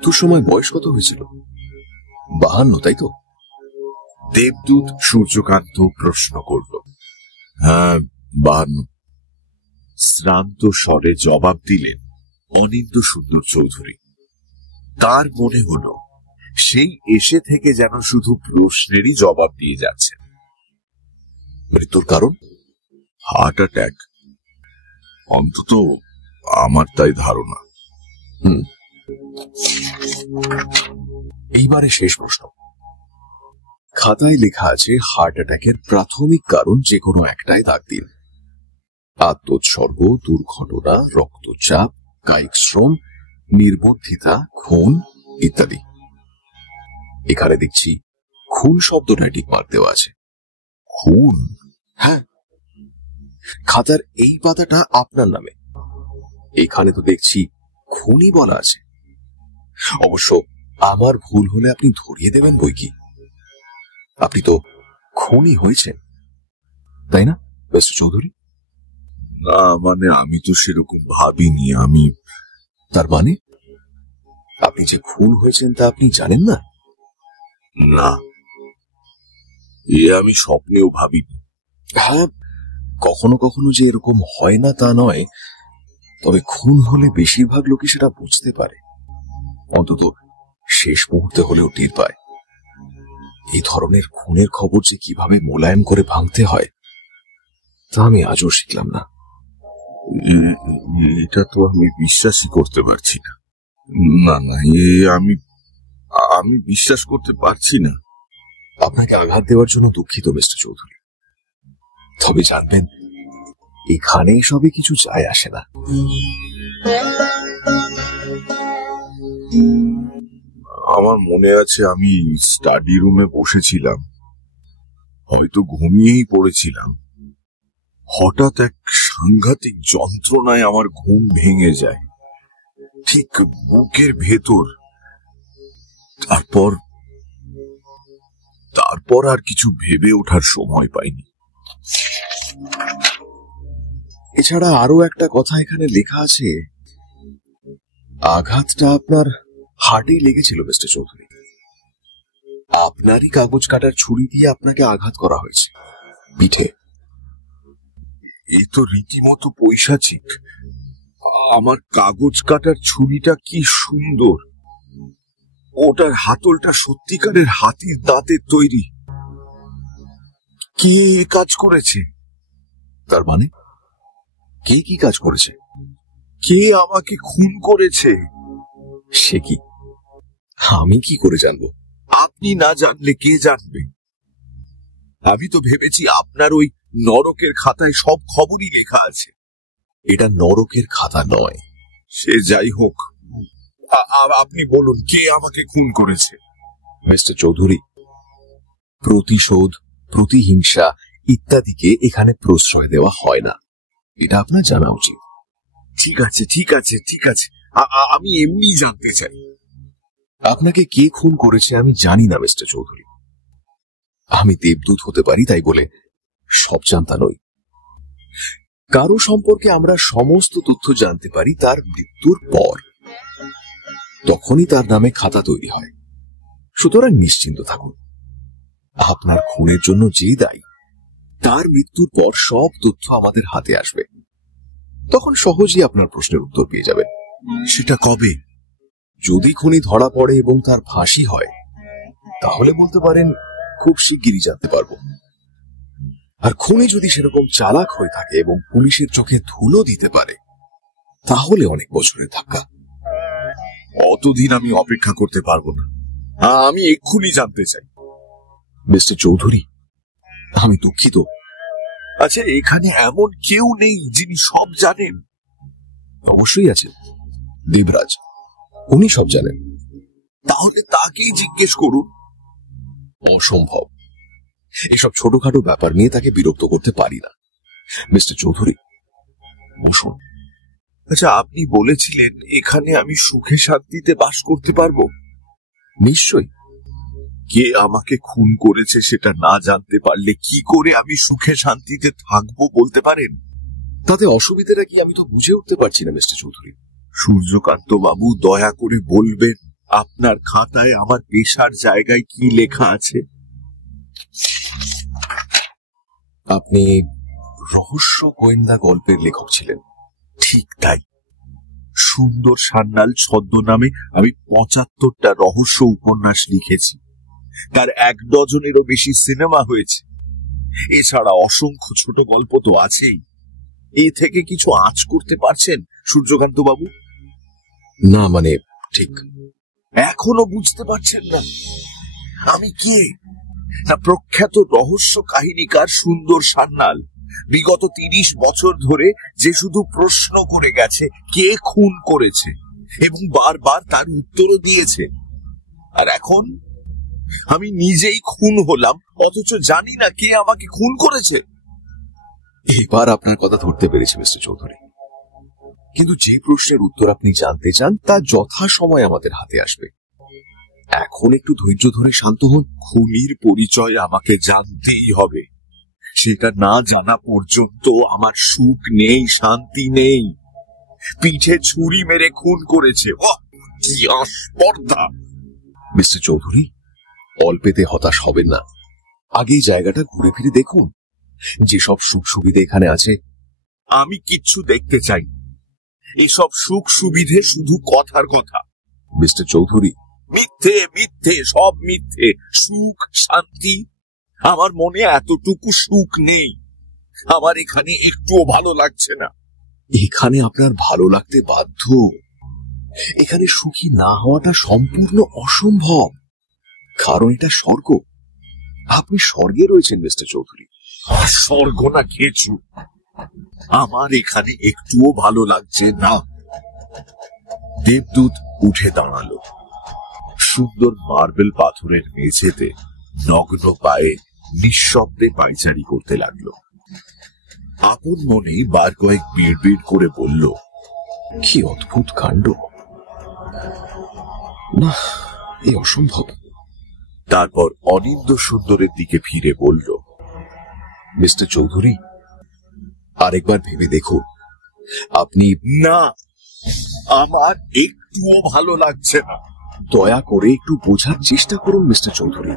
মৃত্যুর সময় বয়স কত হয়েছিল? 52, তাই তো? দেবদূত সূর্যকান্ত প্রশ্ন করল। হ্যাঁ, 52। শ্রান্ত স্বরে জবাব দিলেন অনিন্দ্য সুন্দর চৌধুরী। তার মনে হল সেই এসে থেকে যেন শুধু প্রশ্নেরই জবাব দিয়ে যাচ্ছে। মৃত্যুর কারণ? হার্ট অ্যাটাক, অন্তত আমার তাই ধারণা। এইবারে শেষ প্রশ্ন। খাতায় লেখা আছে হার্ট অ্যাটাকের প্রাথমিক কারণ যে কোনো একটাই দাগ দিন। আত্মোৎসর্গ, দুর্ঘটনা, রক্তচাপ, কায়িক শ্রম, নির্বুদ্ধিতা, খুন ইত্যাদি। এখানে দেখছি খুন শব্দটা টিক মার্ক দেওয়া আছে। খুন? হ্যাঁ, খাতার এই পাতাটা আপনার নামে। এখানে তো দেখছি খুনই বলা আছে। অবশ্য আমার ভুল হলে আপনি ধরিয়ে দেবেন বই কি। আপনি তো খুনই হয়েছেন, তাই না মিস্টার চৌধুরী? না, মানে আমি তো সেরকম ভাবিনি। তার মানে আপনি যে খুন হয়েছেন তা আপনি জানেন না? না, এ আমি স্বপ্নেও ভাবিনি। হ্যাঁ, কখনো কখনো যে এরকম হয় না তা নয়, তবে খুন হলে বেশিরভাগ লোকই সেটা বুঝতে পারে, অন্তত শেষ মুহূর্তে হলেও টের পায়। এই ধরনের খুনের খবর যে কিভাবে মোলায়েম করে ভাঙতে হয় তা আমি আজও শিখলাম না। এটা তো আমি বিশ্বাসই করতে পারছি না। না না, আমি বিশ্বাস করতে পারছি না। আপনাকে আঘাত দেওয়ার জন্য দুঃখিত মিস্টার চৌধুরী, তবে জানবেন এখানে সবে কিছু যায় আসে না। আমার মনে আছে আমি স্টাডি রুমে বসেছিলাম, হয়তো ঘুমিয়েই পড়েছিলাম। হঠাৎ এক সাংঘাতিক যন্ত্রণায় আমার ঘুম ভেঙে যায়, ঠিক বুকের ভেতর। তারপর আর কিছু ভেবে ওঠার সময় পাইনি। এছাড়া আরো একটা কথা এখানে লেখা আছে, আঘাতটা আপনার হার্টেই লেগেছিল মিস্টার চৌধুরী। আপনারই কাগজ কাটার ছুরি দিয়ে আপনাকে আঘাত করা হয়েছে পিঠে। এ তো রীতিমতো পৈশাচিক। আমার কাগজ কাটার ছুরিটা কি সুন্দর! ওটার হাতলটা সত্যিকারের হাতির দাঁতের তৈরি। কে কাজ করেছে? তার মানে কে কি কাজ করেছে? কে আমাকে খুন করেছে? সে কি আমি কি করে জানবো? আপনি না জানলে কে জানবে? আমি তো ভেবেছি আপনার ওই নরকের খাতায় সব খবরই লেখা আছে। এটা নরকের খাতা নয়। সে যাই হোক, আপনি বলুন কে আমাকে খুন করেছে? মিস্টার চৌধুরী, প্রতিশোধ, প্রতিহিংসা ইত্যাদিকে এখানে প্রশ্রয় দেওয়া হয় না, এটা আপনার জানা উচিত। ঠিক আছে ঠিক আছে ঠিক আছে, আমি এমনি জানতে চাই। আপনাকে কে খুন করেছে আমি জানি না মিস্টার চৌধুরী। আমি দেবদূত হতে পারি তাই বলে সব জানতা নই। কারো সম্পর্কে আমরা সমস্ত তথ্য জানতে পারি তার মৃত্যুর পর, তখনই তার নামে খাতা তৈরি হয়। সুতরাং নিশ্চিন্ত থাকুন, আপনার খুনের জন্য যে দায়ী তার মৃত্যুর পর সব তথ্য আমাদের হাতে আসবে। তখন সহজেই আপনার প্রশ্নের উত্তর পেয়ে যাবেন। সেটা কবে? যদি খুনি ধরা পড়ে এবং তার ফাঁসি হয়, তাহলে বলতে পারেন খুব শিগগিরই জানতে পারবো। আর খুনি যদি সেরকম চালাক হয়ে থাকে এবং পুলিশের চোখে ধুলো দিতে পারে, তাহলে অনেক বছরের ধাক্কা। অতদিন আমি অপেক্ষা করতে পারবো না, আমি এক্ষুনি জানতে চাই। মিস্টার চৌধুরী, আমি দুঃখিত। আচ্ছা, এখানে এমন কেউ নেই যিনি সব জানেন? অবশ্যই আছেন, দেবরাজ, উনি সব জানেন। তাহলে তাকেই জিজ্ঞেস করুন। অসম্ভব, এসব ছোটখাটো ব্যাপার নিয়ে তাকে বিরক্ত করতে পারি না। মিস্টার চৌধুরী, বসুন। আচ্ছা, আপনি বলেছিলেন এখানে আমি সুখে শান্তিতে বাস করতে পারবো। নিশ্চয়ই। কে আমাকে খুন করেছে সেটা না জানতে পারলে কি করে আমি সুখে শান্তিতে থাকবো বলতে পারেন? তাতে অসুবিধাটা কি আমি তো বুঝে উঠতে পারছি না মিস্টার চৌধুরী। সূর্যকান্ত বাবু, দয়া করে বলবেন। আপনার খাতায় আমার পেশার জায়গায় কি লেখা আছে? আপনি রহস্য গোয়েন্দা গল্পের লেখক ছিলেন। ঠিক তাই। সুন্দর সান্যাল ছদ্মনামে আমি ৭৫টা রহস্য উপন্যাস লিখেছি। তার ১ ডজনেরও বেশি সিনেমা হয়েছে। এছাড়া অসংখ্য ছোট গল্প তো আছেই। এ থেকে কিছু আঁচ করতে পারছেন সূর্যকান্ত বাবু? না, মানে ঠিক এখনো বুঝতে পারছেন না আমি কে? না, প্রখ্যাত রহস্য কাহিনীকার সুন্দর সান্যাল। বিগত ৩০ বছর ধরে যে শুধু প্রশ্ন করে গেছে কে খুন করেছে, এবং বারবার তার উত্তরও দিয়েছে। আর এখন আমি নিজেই খুন হলাম, অথচ জানি না কে আমাকে খুন করেছে। এবার আপনার কথা ধরতে পেরেছি মিস্টার চৌধুরী, কিন্তু যে প্রশ্নের উত্তর আপনি জানতে চান তা যথাসময় আমাদের হাতে আসবে। এখন একটু ধৈর্য ধরে শান্ত হন। খুনির পরিচয় আমাকে জানতেই হবে। সেটা না জানা পর্যন্ত আমার সুখ নেই, শান্তি নেই। পিঠে ছুরি মেরে খুন করেছে। কি আস্পর্ধা! মিস্টার চৌধুরী, অল্পেতে হতাশ হবেন না। আগে জায়গাটা ঘুরে ফিরে দেখুন। যেসব সুখ সুবিধা এখানে আছে। আমি কিচ্ছু দেখতে চাই। এসব সুখ সুবিধে শুধু কথার কথা। মিস্টার চৌধুরী, মিথ্যে, মিথ্যে, সব মিথ্যে। সুখ, শান্তি, আমার মনে এতটুকু সুখ নেই। আমার এখানে একটুও ভালো লাগছে না। এখানে আপনার ভালো লাগতে বাধ্য। এখানে সুখী না হওয়াটা সম্পূর্ণ অসম্ভব, কারণ এটা স্বর্গ। আপনি স্বর্গে রয়েছেন মিস্টার চৌধুরী। স্বর্গ না খেয়েছু, আমার এখানে একটুও ভালো লাগছে না। দেবদূত উঠে দাঁড়ালো। সুন্দর মার্বেল পাথরের মেঝেতে নগ্ন পায়ে নিঃশব্দে পায়চারি করতে লাগলো। আপন মনে বার কয়েক বিড়বিড় করে বলল, কি অদ্ভুত কাণ্ড! না, এই অসম্ভব। তারপর অনিন্দ্য সুন্দরের দিকে ফিরে বলল, মিস্টার চৌধুরী, আরেকবার ভেবে দেখুন। আপনি না, আমার একটুও ভালো লাগছে না। দয়া করে একটু বোঝার চেষ্টা করুন মিস্টার চৌধুরী।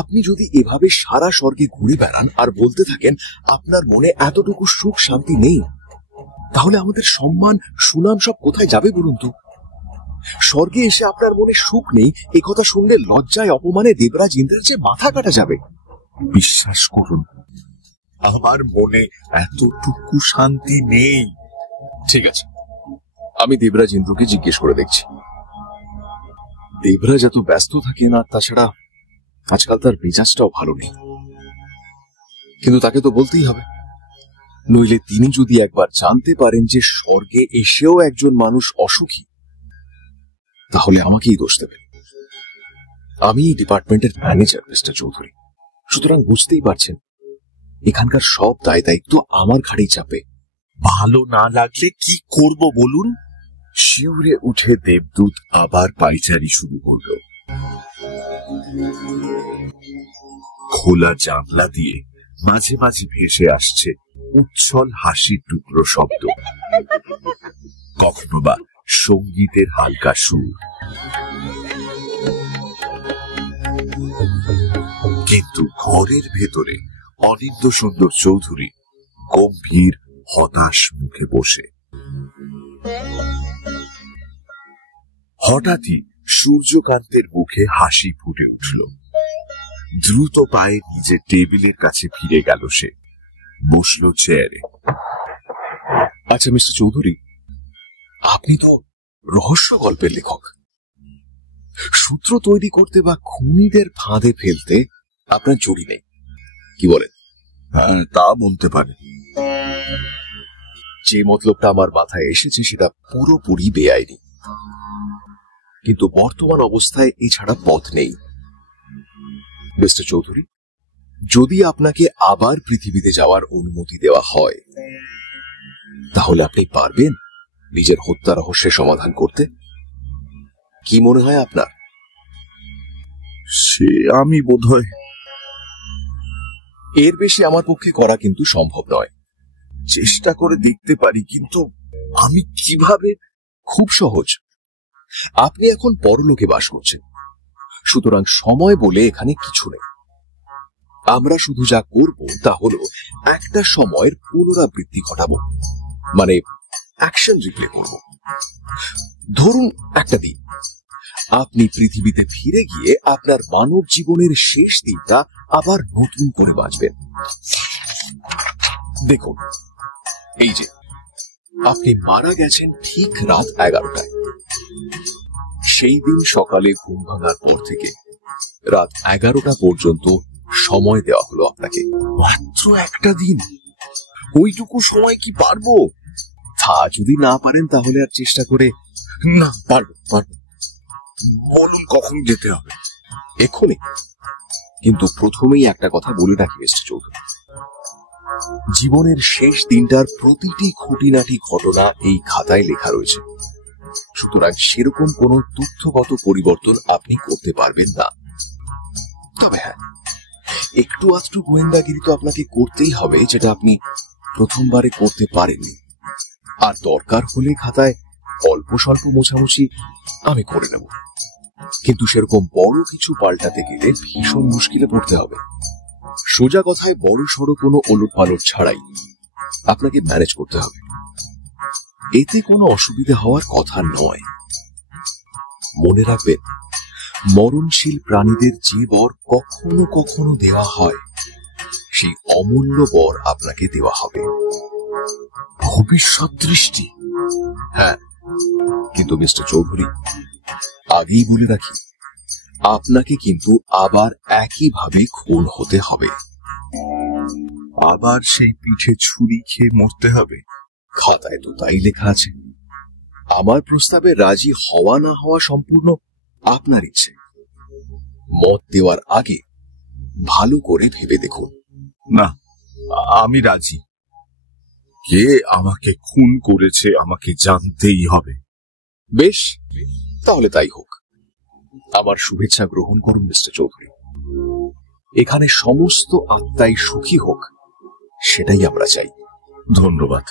আপনি যদি এভাবে সারা স্বর্গে ঘুরে বেড়ান আর বলতে থাকেন আপনার মনে এতটুকু সুখ শান্তি নেই, তাহলে আমাদের সম্মান সুনাম সব কোথায় যাবে বলুন তো? স্বর্গে এসে আপনার মনে সুখ নেই এ কথা শুনলে লজ্জায় অপমানে দেবরাজ ইন্দ্রের চেয়ে মাথা কাটা যাবে। বিশ্বাস করুন, আমার মনে এতটুকু শান্তি নেই। ঠিক আছে, আমি দেবরাজ ইন্দ্রকে জিজ্ঞেস করে দেখছি। দেবরাজ এত ব্যস্ত থাকেন, আর তাছাড়া আজকাল তার মেজাজটাও ভালো নেই। কিন্তু তাকে তো বলতেই হবে, নইলে তিনি যদি একবার জানতে পারেন যে স্বর্গে এসেও একজন মানুষ অসুখী, তাহলে আমাকেই দোষ দেবেন। আমি এই ডিপার্টমেন্টের ম্যানেজার মিস্টার চৌধুরী, সুতরাং বুঝতেই পারছেন এখানকার সব দায় দায়িত্ব আমার ঘাড়েই চাপে। ভালো না লাগলে কি করব বলুন? শিউরে উঠে দেবদূত আবার পায়চারি শুরু করল। খোলা জানলা দিয়ে মাঝে মাঝে ভেসে আসছে উচ্ছল হাসির টুকরো শব্দ, কখনো বা সঙ্গীতের হালকা সুর। কিন্তু ঘরের ভেতরে অনিন্দ্য সুন্দর চৌধুরী গম্ভীর হতাশ মুখে বসে। হঠাৎই সূর্যকান্তের মুখে হাসি ফুটে উঠল। দ্রুত পায়ে নিজের টেবিলের কাছে ফিরে গেল সে। বসল চেয়ারে। আচ্ছা মিস্টার চৌধুরী, আপনি তো রহস্য গল্পের লেখক। সূত্র তৈরি করতে বা খুনিদের ফাঁদে ফেলতে আপনার জড়ি নেই, কি বলেন? হ্যাঁ, তা বলতে পারে। যে মতলবটা আমার মাথায় এসেছে সেটা পুরোপুরি বেআইনি, কিন্তু বর্তমান অবস্থায় এছাড়া পথ নেই। মিস্টার চৌধুরী, যদি আপনাকে আবার পৃথিবীতে যাওয়ার অনুমতি দেওয়া হয়, তাহলে আপনি পারবেন নিজের হত্যা রহস্যের সমাধান করতে? কি মনে হয় আপনার? সে আমি বোধহয় এর বেশি আমার পক্ষে করা কিন্তু সম্ভব নয়। চেষ্টা করে দেখতে পারি, কিন্তু আমি কিভাবে? খুব সহজ। আপনি এখন পরলোকে বাস করছেন, সুতরাং সময় বলে এখানে কিছু নেই। আমরা শুধু যা করব তা হলো একটা সময়ের পুনরাবৃত্তি ঘটাবো, মানে অ্যাকশন রিপ্লে করব। ধরুন একটা দিন আপনি পৃথিবীতে ফিরে গিয়ে আপনার মানব জীবনের শেষ দিনটা আবার নতুন করে বাঁচবেন। দেখুন, এই যে আপনি মারা গেছেন ঠিক রাত 11টায়। সেই দিন সকালে ঘুম ভাঙার পর থেকে রাত 11টা পর্যন্ত সময় দেওয়া হলো আপনাকে। মাত্র একটা দিন, ওইটুকু সময় কি পারবো? তা যদি না পারেন তাহলে আর চেষ্টা করে। না, পারবো। বলুন কখন যেতে হবে? এক্ষুনি। কিন্তু প্রথমেই একটা কথা বলে রাখি মিস্টার চৌধুরী, জীবনের শেষ দিনটার প্রতিটি খুঁটিনাটি ঘটনা এই খাতায় লেখা রয়েছে, সুতরাং সেরকম কোনো তথ্যগত পরিবর্তন আপনি করতে পারবেন না। তবে হ্যাঁ, একটু আধটু গোয়েন্দাগিরি তো আপনাকে করতেই হবে, যেটা আপনি প্রথমবারে করতে পারেননি। আর দরকার হলে খাতায় অল্প স্বল্প মোছামুছি আমি করে নেব, কিন্তু সেরকম বড় কিছু পাল্টাতে গেলে ভীষণ মুশকিলে পড়তে হবে। সোজা কথায় বড় সড়ো কোনো ওলটপালট ছাড়াই আপনাকে ম্যানেজ করতে হবে। এতে কোনো অসুবিধা হওয়ার কথা নয়। মনে রাখবেন, মরণশীল প্রাণীদের যে বর কখনো কখনো দেওয়া হয়, সেই অমূল্য বর আপনাকে দেওয়া হবে। ভবিষ্যৎ দৃষ্টি? হ্যাঁ, কিন্তু মিস্টার চৌধুরী, আগেই বলে রাখি, আপনাকে কিন্তু আবার একইভাবে খুন হতে হবে। আবার সেই পিঠে ছুরি খেয়ে মরতে হবে? খাতায় তো তাই লেখা আছে। আমার প্রস্তাবে রাজি হওয়া না হওয়া সম্পূর্ণ আপনার ইচ্ছে। মত দেওয়ার আগে ভালো করে ভেবে দেখুন। না, আমি রাজি। কে আমাকে খুন করেছে আমাকে জানতেই হবে। বেশ, তাহলে তাই হোক। আমার শুভেচ্ছা গ্রহণ করুন মিস্টার চৌধুরী। এখানে সমস্ত আত্মাই সুখী হোক, সেটাই আমরা চাই। ধন্যবাদ,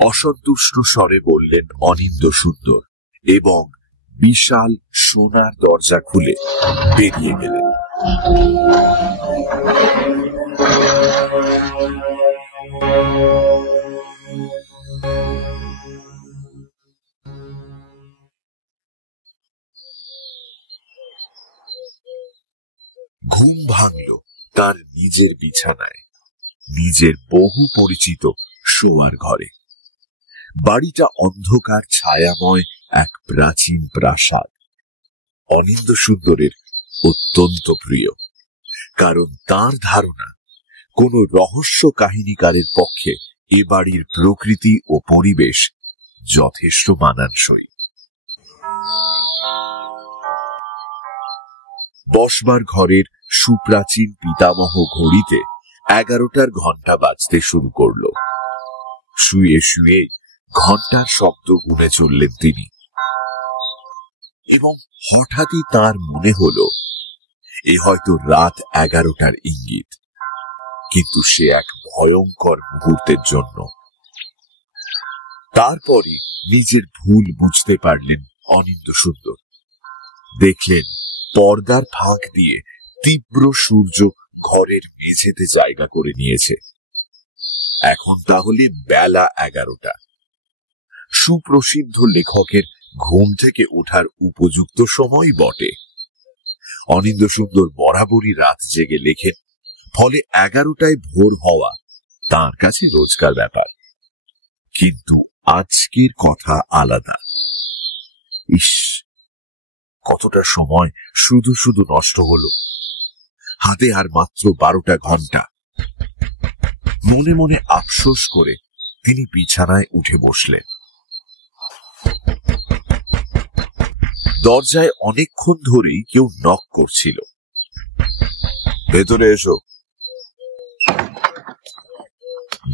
অসন্তুষ্ট স্বরে বললেন অনিন্দ্য সুন্দর, এবং বিশাল সোনার দরজা খুলে বেরিয়ে গেলেন। ঘুম ভাঙল তার নিজের বিছানায়, নিজের বহু পরিচিত শোয়ার ঘরে। বাড়িটা অন্ধকার ছায়াময় এক প্রাচীন প্রাসাদ। অনিন্দ্য সুন্দরের অত্যন্ত প্রিয়, কারণ তার ধারণা কোন রহস্য কাহিনীকারের পক্ষে এ বাড়ির প্রকৃতি ও পরিবেশ যথেষ্ট মানানসই। বসবার ঘরের সুপ্রাচীন পিতামহ ঘড়িতে 11টার ঘন্টা বাজতে শুরু করল। শুয়ে শুয়ে ঘন্টার শব্দ গুনে চললেন তিনি, এবং হঠাৎই তার মনে হলো এ হয়তো রাত 11টার ইঙ্গিত, কিন্তু সে এক ভয়ঙ্কর মুহূর্তের জন্য। তারপরে নিজের ভুল বুঝতে পারলেন অনিন্দ্য সুন্দর। দেখলেন পর্দার ফাঁক দিয়ে তীব্র সূর্য ঘরের মেঝেতে জায়গা করে নিয়েছে। এখন তাহলে বেলা 11টা, সুপ্রসিদ্ধ লেখকের ঘুম থেকে ওঠার উপযুক্ত সময় বটে। অনিন্দ্য সুন্দর বরাবরই রাত জেগে লেখেন, ফলে 11টায় ভোর হওয়া তার কাছে রোজকার ব্যাপার। কিন্তু আজকের কথা আলাদা। ইস, কতটা সময় শুধু শুধু নষ্ট হলো। হাতে আর মাত্র 12টা ঘন্টা। মনে মনে আফসোস করে তিনি বিছানায় উঠে বসলেন। দরজায় অনেকক্ষণ ধরেই কেউ নক করছিল। ভেতরে এসো।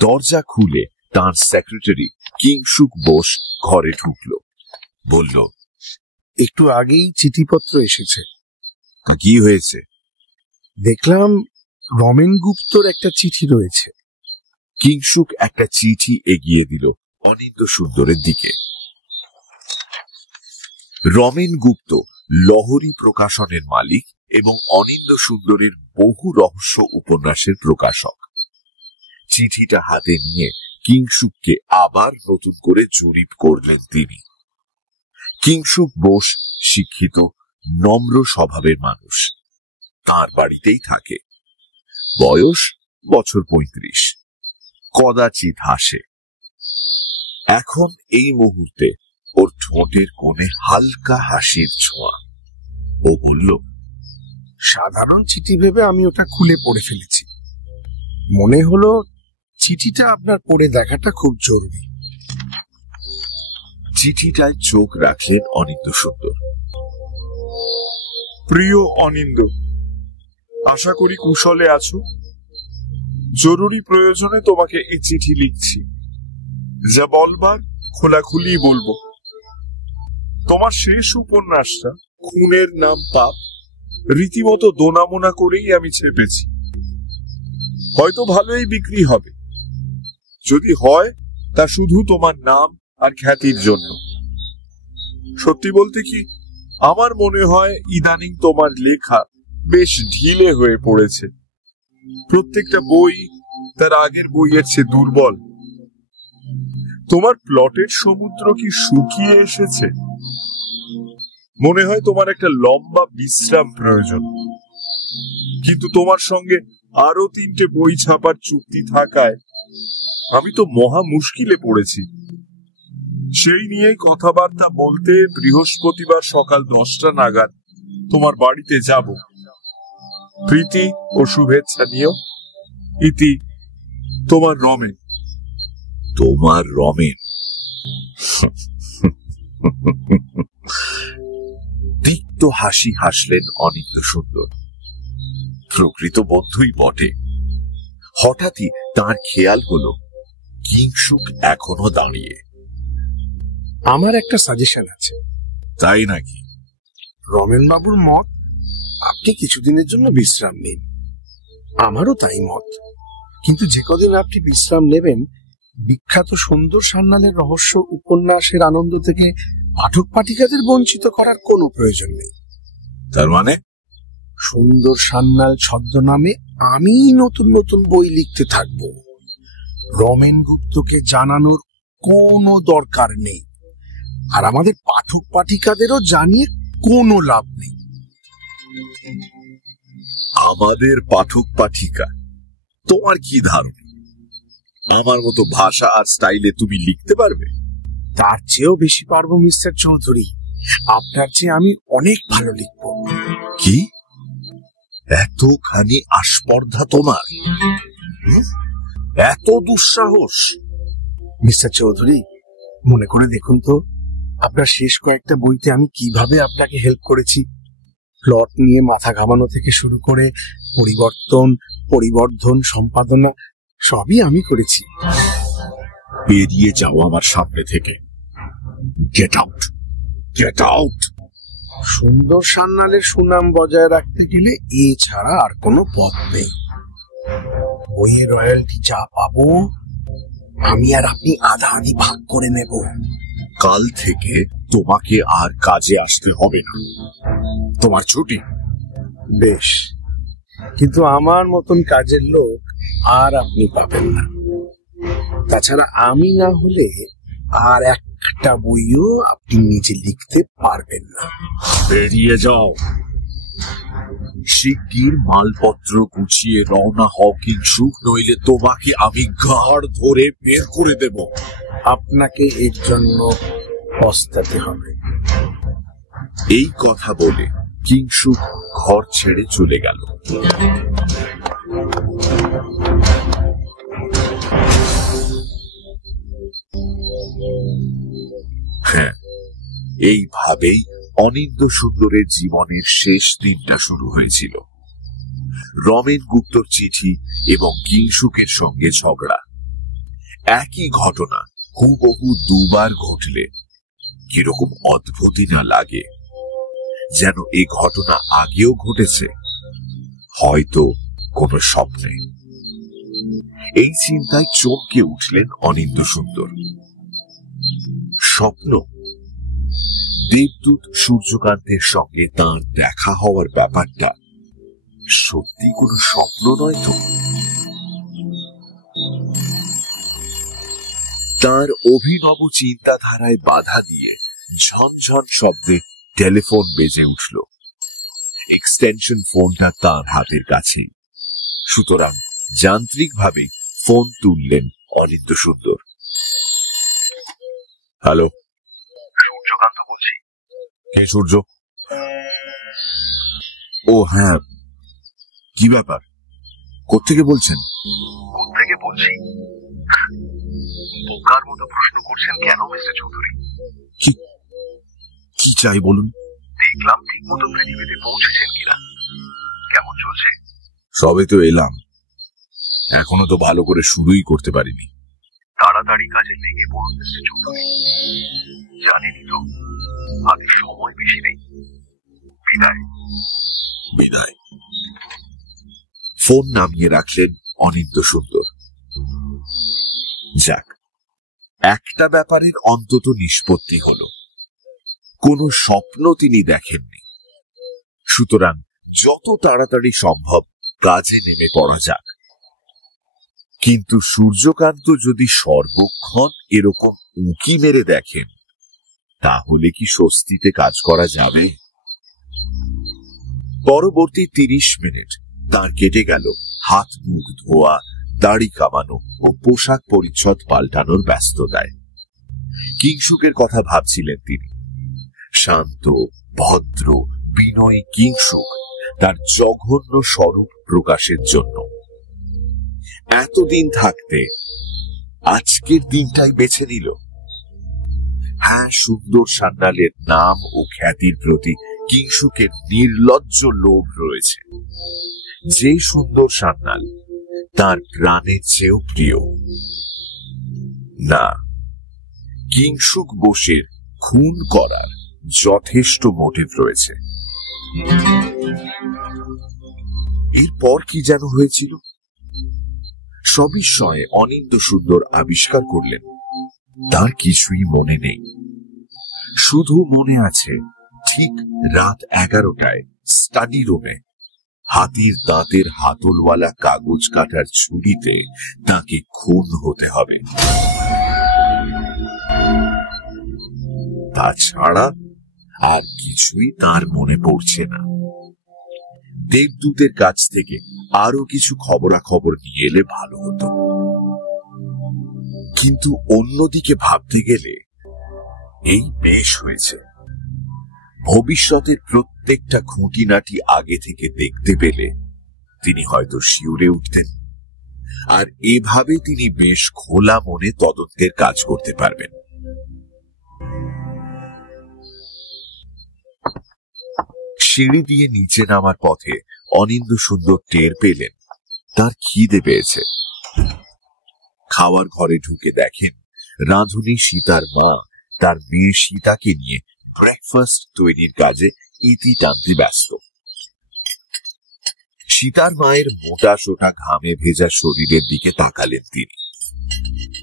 দরজা খুলে তার সেক্রেটারি কিংসুক বোস ঘরে ঢুকল। বলল, একটু আগেই চিঠিপত্র এসেছে। কি হয়েছে? দেখলাম রমেন গুপ্তর একটা চিঠি রয়েছে। কিংসুক একটা চিঠি এগিয়ে দিল অনিন্দ্য সুন্দরের দিকে। রমেন গুপ্ত লহরী প্রকাশনের মালিক এবং অনিন্দ্য সুন্দরের বহু রহস্য উপন্যাসের প্রকাশক। চিঠিটা হাতে নিয়ে কিংসুককে আবার নতুন করে জরিপ করলেন তিনি। কিংসুক বোস শিক্ষিত, নম্র স্বভাবের মানুষ। তার বাড়িতেই থাকে। বয়স বছর 35। কদাচিৎ হাসে। এখন এই মুহূর্তে ওর ঠোঁটের কোণে হালকা হাসির ছোঁয়া। ও বলল, সাধারণ চিঠি ভেবে আমি ওটা খুলে পড়ে ফেলেছি। মনে হলো চিঠিটা আপনার পড়ে দেখাটা খুব জরুরি। চিঠিটায় চোখ রাখলেন অনিন্দ সুন্দর। প্রিয় অনিন্দ, আশা করি কুশলে আছো। জরুরি প্রয়োজনে তোমাকে এই চিঠি লিখছি। যা বলবার খোলাখুলি বলবো। তোমার শেষ উপন্যাসটা খুনের নাম পাপ রীতিমতো দোনামোনা করেই আমি চেপেছি। হয়তো ভালোই বিক্রি হবে। যদি হয় তা শুধু তোমার নাম আর খ্যাতির জন্য। সত্যি বলতে কি, আমার মনে হয় ইদানিং তোমার লেখা বেশ ঢিলে হয়ে পড়েছে। প্রত্যেকটা বই তার আগের বইয়ের চেয়ে দুর্বল। তোমার প্লটের সমুদ্র কি শুকিয়ে এসেছে? মনে হয় তোমার একটা লম্বা বিশ্রাম প্রয়োজন। কিন্তু তোমার সঙ্গে আরো 3টে বই ছাপার চুক্তি থাকায় আমি তো মহা মুশকিলে পড়েছি। সেই নিয়েই কথাবার্তা বলতে বৃহস্পতিবার সকাল 10টা নাগাদ তোমার বাড়িতে যাব। প্রীতি ও শুভেচ্ছা নিও। ইতি, তোমার রমেন। তোমার রমেন। তিক্ত হাসি হাসলেন অনিন্দ সুন্দর। প্রকৃত বন্ধুই বটে। হঠাৎই তার খেয়াল হলো কিংসুক এখনো দাঁড়িয়ে। আমার একটা সাজেশন আছে। তাই নাকি? রমেন বাবুর মত আপনি কিছুদিনের জন্য বিশ্রাম নিন। আমারও তাই মত। কিন্তু যে কদিন আপনি বিশ্রাম নেবেন, বিখ্যাত সুন্দর সান্যালের রহস্য উপন্যাসের আনন্দ থেকে পাঠক পাঠিকাদের বঞ্চিত করার কোনো প্রয়োজন নেই। তার মানে? সুন্দর সান্যাল ছদ্মনামে আমি নতুন নতুন বই লিখতে থাকব। রমেন গুপ্তকে জানানোর কোনো দরকার নেই, আর আমাদের পাঠক পাঠিকাদেরও জানিয়ে কোনো লাভ নেই। আমাদের পাঠক পাঠিকা? তোমার কি ধারণা আমার মতো ভাষা আর স্টাইলে তুমি লিখতে পারবে? তার চেয়েও বেশি পারবো মিস্টার চৌধুরী। আপনার চেয়ে আমি অনেক ভালো লিখব। কি এতখানি আস্পর্ধা তোমার? এত দুঃসাহস? মিস্টার চৌধুরী, মনে করে দেখুন তো, আপনার শেষ কয়েকটা বইতে আমি কিভাবে আপনাকে হেল্প করেছি। প্লট নিয়ে মাথা ঘামানো থেকে শুরু করে পরিবর্ধন, সম্পাদনা সবই আমি করেছি। বেরিয়ে যাও আমার সামনে থেকে। Get out, get out. সুন্দর সান্যালের সুনাম বজায় রাখতে গেলে এ ছাড়া আর কোনো পথ নেই। বইয়ের রয়্যালটি যা পাবো আমি আর আপনি আধা আধি ভাগ করে নেব। কাল থেকে তোমাকে আর কাজে আসতে হবে না। তোমার ছুটি। বেশ, কিন্তু আমার মতন কাজের লোক আর আপনি পাবেন না। তাছাড়া আমি না হলে আর একটা বইও আপনি নিজে লিখতে পারবেন না। বেরিয়ে যাও। শিগগির মালপত্র গুছিয়ে রওনা হও কিংসুক, নইলে তোমাকে আমি ঘাড় ধরে বের করে দেব। আপনাকে এর জন্য পস্তাতে হবে। এই কথা বলে কিংসুক ঘর ছেড়ে চলে গেল। হ্যাঁ, এইভাবেই অনিন্দ সুন্দরের জীবনের শেষ দিনটা শুরু হয়েছিল। রমেন গুপ্তর চিঠি এবং কিংসুকের সঙ্গে ঝগড়া। একই ঘটনা হুবহু দুবার ঘটলে কিরকম অদ্ভুতই না লাগে, যেন এই ঘটনা আগেও ঘটেছে, হয়তো কোন স্বপ্নে। এই চিন্তায় চমকে উঠলেন অনিন্দ সুন্দর। স্বপ্ন? দেবদূত সূর্যকান্তের সঙ্গে তাঁর দেখা হওয়ার ব্যাপারটা সত্যি কোনো স্বপ্ন নয় তো? তার অভিনব চিন্তাধারায় বাধা দিয়ে ঝনঝন শব্দে টেলিফোন বেজে উঠল। এক্সটেনশন ফোনটা তার হাতের কাছে, সুতরাং যান্ত্রিকভাবে ফোন তুললেন অনিন্দ্য সুন্দর। হ্যালো, সূর্যকান্ত বলছি। কে সূর্য? ও হ্যাঁ, কি ব্যাপার? কোত্থেকে বলছেন? কোত্থেকে বলছি? বোকার মতো প্রশ্ন করছেন কেন মিস্টার চৌধুরী? কি চাই বলুন? দেখলাম ঠিক মতো পৃথিবীতে পৌঁছেছেন কিনা। কেমন চলছে? সবে তো এলাম, এখনো তো ভালো করে শুরুই করতে পারিনি। তাড়াতাড়ি কাজে লেগে পড়ুন মিস্টার চৌধুরী। জানেনই তো হাতে সময় বেশি নেই। বিদায়। বিদায়। ফোন নামিয়ে রাখলেন অনিন্দ্য সুন্দর। যাক, একটা ব্যাপারের অন্তত নিষ্পত্তি হল, কোনো স্বপ্ন তিনি দেখেননি। সুতরাং যত তাড়াতাড়ি সম্ভব কাজে নেমে পড়া যাক। কিন্তু সূর্যকান্ত যদি সর্বক্ষণ এরকম উঁকি মেরে দেখেন, তাহলে কি স্বস্তিতে কাজ করা যাবে? পরবর্তী 30 মিনিট তার কেটে গেল হাত মুখ ধোয়া, দাড়ি কামানো ও পোশাক পরিচ্ছদ পাল্টানোর ব্যস্ততায়। কিংসুকের কথা ভাবছিলেন তিনি। শান্ত, ভদ্র, বিনয়ী কিংসুক তার জঘন্য স্বরূপ প্রকাশের জন্য। এতদিন থাকতে আজকের দিনটাই বেছে নিল। হ্যাঁ, সুন্দর সান্যালের নাম ও খ্যাতির প্রতি কিংসুকের নির্লজ্জ লোভ রয়েছে। যে সুন্দর সান্যাল তার প্রাণের চেয়েও প্রিয়। না, কিংসুক বোসের খুন করার যথেষ্ট মোটিভ রয়েছে। এরপর কি যেন হয়েছিল, সবিস্ময়ে অনিন্দ্য সুন্দর আবিষ্কার করলেন তার কিছুই মনে নেই। শুধু মনে আছে ঠিক রাত 11টায় স্টাডি রুমে হাতির দাঁতের হাতলওয়ালা কাগজ কাটার ছুরিতে তাকে খুন হতে হবে। তাছাড়া আর কিছুই তার মনে পড়ছে না। দেবদূতের কাছ থেকে আরো কিছু খবরাখবর নিয়ে এলে ভালো হতো, কিন্তু অন্যদিকে ভাবতে গেলে এই বেশ হয়েছে। ভবিষ্যতের প্রত্যেকটা খুঁটিনাটি আগে থেকে দেখতে পেলে তিনি হয়তো শিউরে উঠতেন, আর এভাবে তিনি বেশ খোলা মনে তদন্তের কাজ করতে পারবেন। সিঁড়ি দিয়ে নিচে নামার পথে অনিন্দ্য সুন্দর টের পেলেন তার খিদে পেয়েছে। খাওয়ার ঘরে ঢুকে দেখেন রাঁধুনি সীতার মা তার মেয়ে সীতাকে নিয়ে ব্রেকফাস্ট তৈরির কাজে ইতি টানতে ব্যস্ত। সীতার মায়ের মোটা সোটা ঘামে ভেজা শরীরের দিকে তাকালেন তিনি।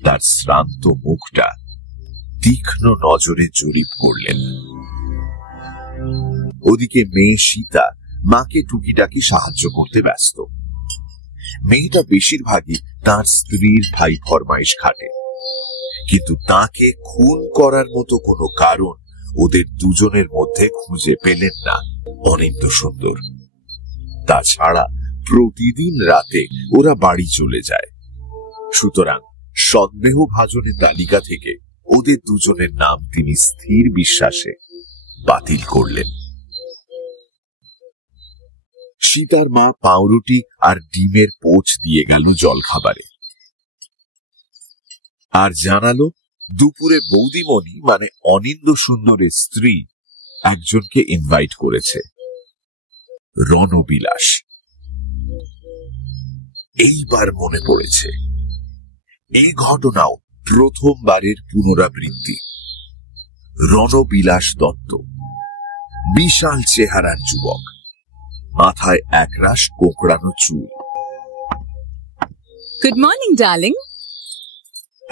তার শ্রান্ত মুখটা তীক্ষ্ণ নজরে জরিপ করলেন। ওদিকে মেয়ে সীতা মাকে টুকিটাকি সাহায্য করতে ব্যস্ত। মেয়েটা বেশিরভাগই তার স্ত্রীর ভাই ফরমাইশ খাটে, কিন্তু তাকে খুন করার মতো কোনো কারণ ওদের দুজনের মধ্যে খুঁজে পেলেন না অনিন্দ্য সুন্দর। তাছাড়া প্রতিদিন রাতে ওরা বাড়ি চলে যায়, সুতরাং সন্দেহভাজনের তালিকা থেকে ওদের দুজনের নাম তিনি স্থির বিশ্বাসে বাতিল করলেন। সীতার মা পাউরুটি আর ডিমের পোচ দিয়ে গেল জলখাবারে, আর জানালো দুপুরে বৌদিমণি মানে অনিন্দ্য সুন্দরের স্ত্রী একজনকে ইনভাইট করেছে, রণবিলাস। এইবার মনে পড়েছে এই ঘটনাও প্রথমবারের পুনরাবৃত্তি। রণবিলাস দত্ত বিশাল চেহারার যুবক, মাথায় একরাশ কোঁকড়ানো চুল। Good morning darling.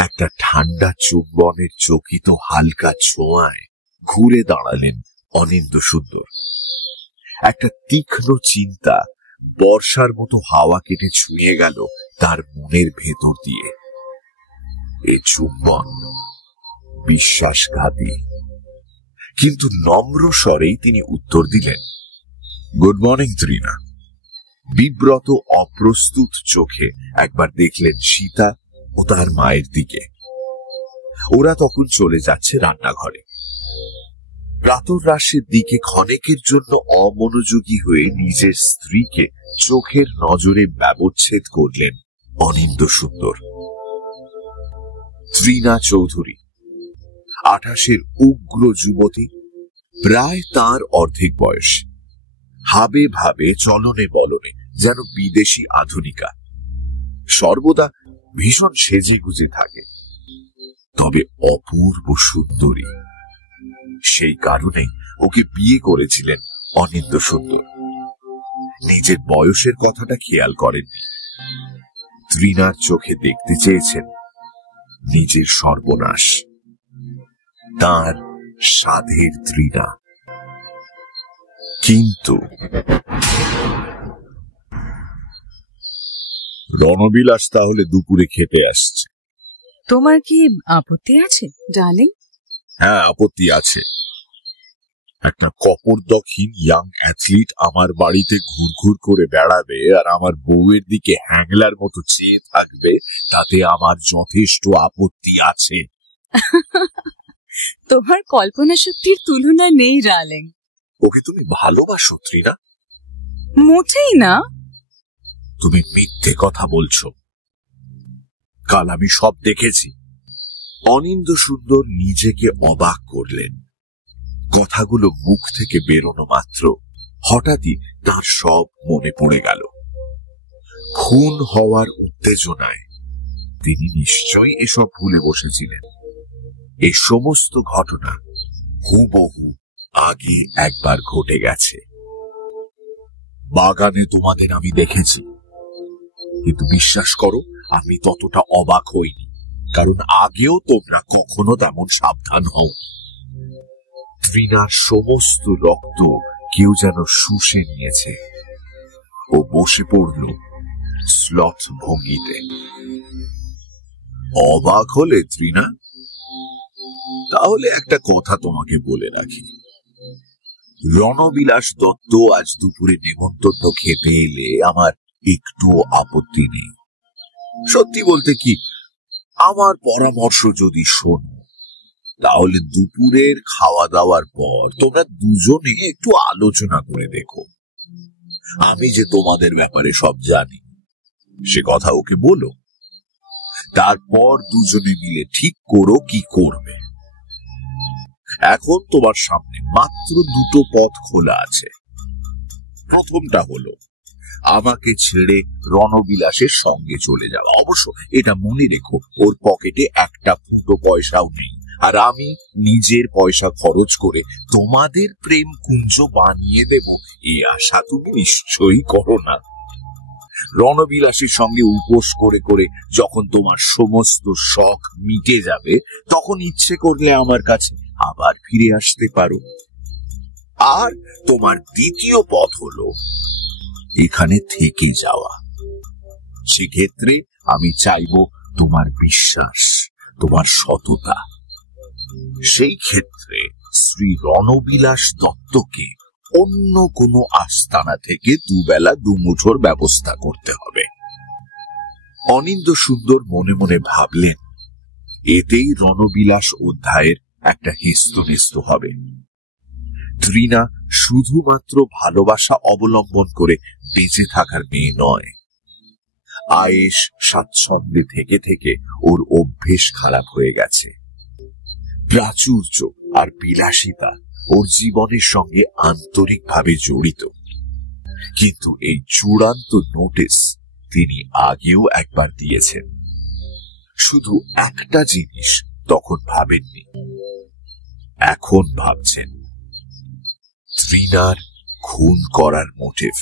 একটা ঠান্ডা চুম্বনের চকিত হালকা ছোঁয়ায় ঘুরে দাঁড়ালেন অনিন্দ্য সুন্দর। একটা তীক্ষ্ণ চিন্তা বর্ষার মতো হাওয়া কেটে ছুঁয়ে গেল তার মনের ভেতর দিয়ে। এ চুম্বন বিশ্বাসঘাতী। কিন্তু নম্র স্বরেই তিনি উত্তর দিলেন, গুড মর্নিং ত্রিনা। বিব্রত অপ্রস্তুত চোখে একবার দেখলেন সীতা ও তার মায়ের দিকে। ওরা তখন চলে যাচ্ছে রান্নাঘরে। প্রাতরাশের দিকে ক্ষণেকের জন্য অমনোযোগী হয়ে নিজের স্ত্রীকে চোখের নজরে ব্যবচ্ছেদ করলেন অনিন্দ্য সুন্দর। ত্রিনা চৌধুরী 28-এর উগ্র যুবতী, প্রায় তার অর্ধেক বয়স। হাবে ভাবে চলনে বলনে যেন বিদেশি আধুনিকা। সর্বদা ভীষণ সেজে গুজে থাকে, তবে অপূর্ব সুন্দরী। সেই কারণেই ওকে বিয়ে করেছিলেন অনিন্দ্য সুন্দর। নিজের বয়সের কথাটা খেয়াল করেননি। ত্রিনার চোখে দেখতে চেয়েছেন নিজের সর্বনাশ, তার সাধের ত্রিনা। কিন্তু রণবিলাস তাহলে দুপুরে খেতে আসছে। তোমার কি আপত্তি আছে ডার্লিং? হ্যাঁ, আপত্তি আছে। একটা কপরদকহীন ইয়াং অ্যাথলিট আমার বাড়িতে ঘুরঘুর করে বেড়াবে আর আমার বউয়ের দিকে হ্যাংলার মতো চেয়ে থাকবে, তাতে আমার যথেষ্ট আপত্তি আছে। তোমার কল্পনা শক্তির তুলনা নেই ডার্লিং। ওকে তুমি ভালোবাসো ত্রিনা? মোটেই না। তুমি মিথ্যে কথা বলছো। কাল আমি সব দেখেছি। অনিন্দ্য সুন্দর নিজেকে অবাক করলেন। কথাগুলো মুখ থেকে বেরোনো মাত্র হঠাৎই তার সব মনে পড়ে গেল। খুন হওয়ার উত্তেজনায় তিনি নিশ্চয়ই এসব ভুলে বসেছিলেন। এই সমস্ত ঘটনা হুবহু আগে একবার ঘটে গেছে। বাগানে তোমাদের আমি দেখেছি, কিন্তু বিশ্বাস করো আমি ততটা অবাক হইনি, কারণ আগেও তোমরা কখনো তেমন সাবধান হওনি। ত্রিনার সমস্ত রক্ত কেউ যেন শুষে নিয়েছে। ও বসে পড়ল স্লথ ভঙ্গিতে। অবাক হলে ত্রিনা? তাহলে একটা কথা তোমাকে বলে রাখি, রণবিলাস দত্ত আজ দুপুরে নেমন্তন্ন খেতে এলে আমার একটু আপত্তি নেই। সত্যি বলতে কি, আমার পরামর্শ যদি শোনো, তাহলে দুপুরের খাওয়া দাওয়ার পর তোমরা দুজনে একটু আলোচনা করে দেখো। আমি যে তোমাদের ব্যাপারে সব জানি সে কথা ওকে বলো। তারপর দুজনে মিলে ঠিক করো কি করবে। এখন তোমার সামনে মাত্র দুটো পথ খোলা আছে। প্রথমটা হলো আমাকে ছেড়ে রণবিলাসের সঙ্গে চলে যাওয়া। অবশ্য এটা মনে রেখো, ওর পকেটে একটা ফুটো পয়সাও নেই, আর আমি নিজের পয়সা খরচ করে তোমাদের প্রেম কুঞ্জ বানিয়ে দেব এই আশা তুমি নিশ্চয়ই করো না। রণবিলাসের সঙ্গে উপোস করে করে যখন তোমার সমস্ত শখ মিটে যাবে, তখন ইচ্ছে করলে আমার কাছে আবার ফিরে আসতে পারো। আর তোমার দ্বিতীয় পথ হলো এখানে থেকে যাওয়া। সেক্ষেত্রে আমি চাইব তোমার বিশ্বাস, তোমার সততা। সেই ক্ষেত্রে শ্রী রণবিলাস দত্তকে অন্য কোনো আস্তানা থেকে দুবেলা দুমুঠোর ব্যবস্থা করতে হবে। অনিন্দ্য সুন্দর মনে মনে ভাবলেন, এতেই রণবিলাস অধ্যায়ের একটা হেস্তনেস্ত হবে। ত্রিনা শুধুমাত্র ভালোবাসা অবলম্বন করে বেঁচে থাকার মেয়ে নয়। আয়েশ স্বাচ্ছন্দ্যে থেকে থেকে ওর অভ্যেস খারাপ হয়ে গেছে। প্রাচুর্য আর বিলাসিতা ওর জীবনের সঙ্গে আন্তরিকভাবে জড়িত। কিন্তু এই চূড়ান্ত নোটিশ তিনি আগেও একবার দিয়েছেন। শুধু একটা জিনিস তখন ভাবেননি, এখন ভাবছেন ত্রিনার খুন করার মোটিভ।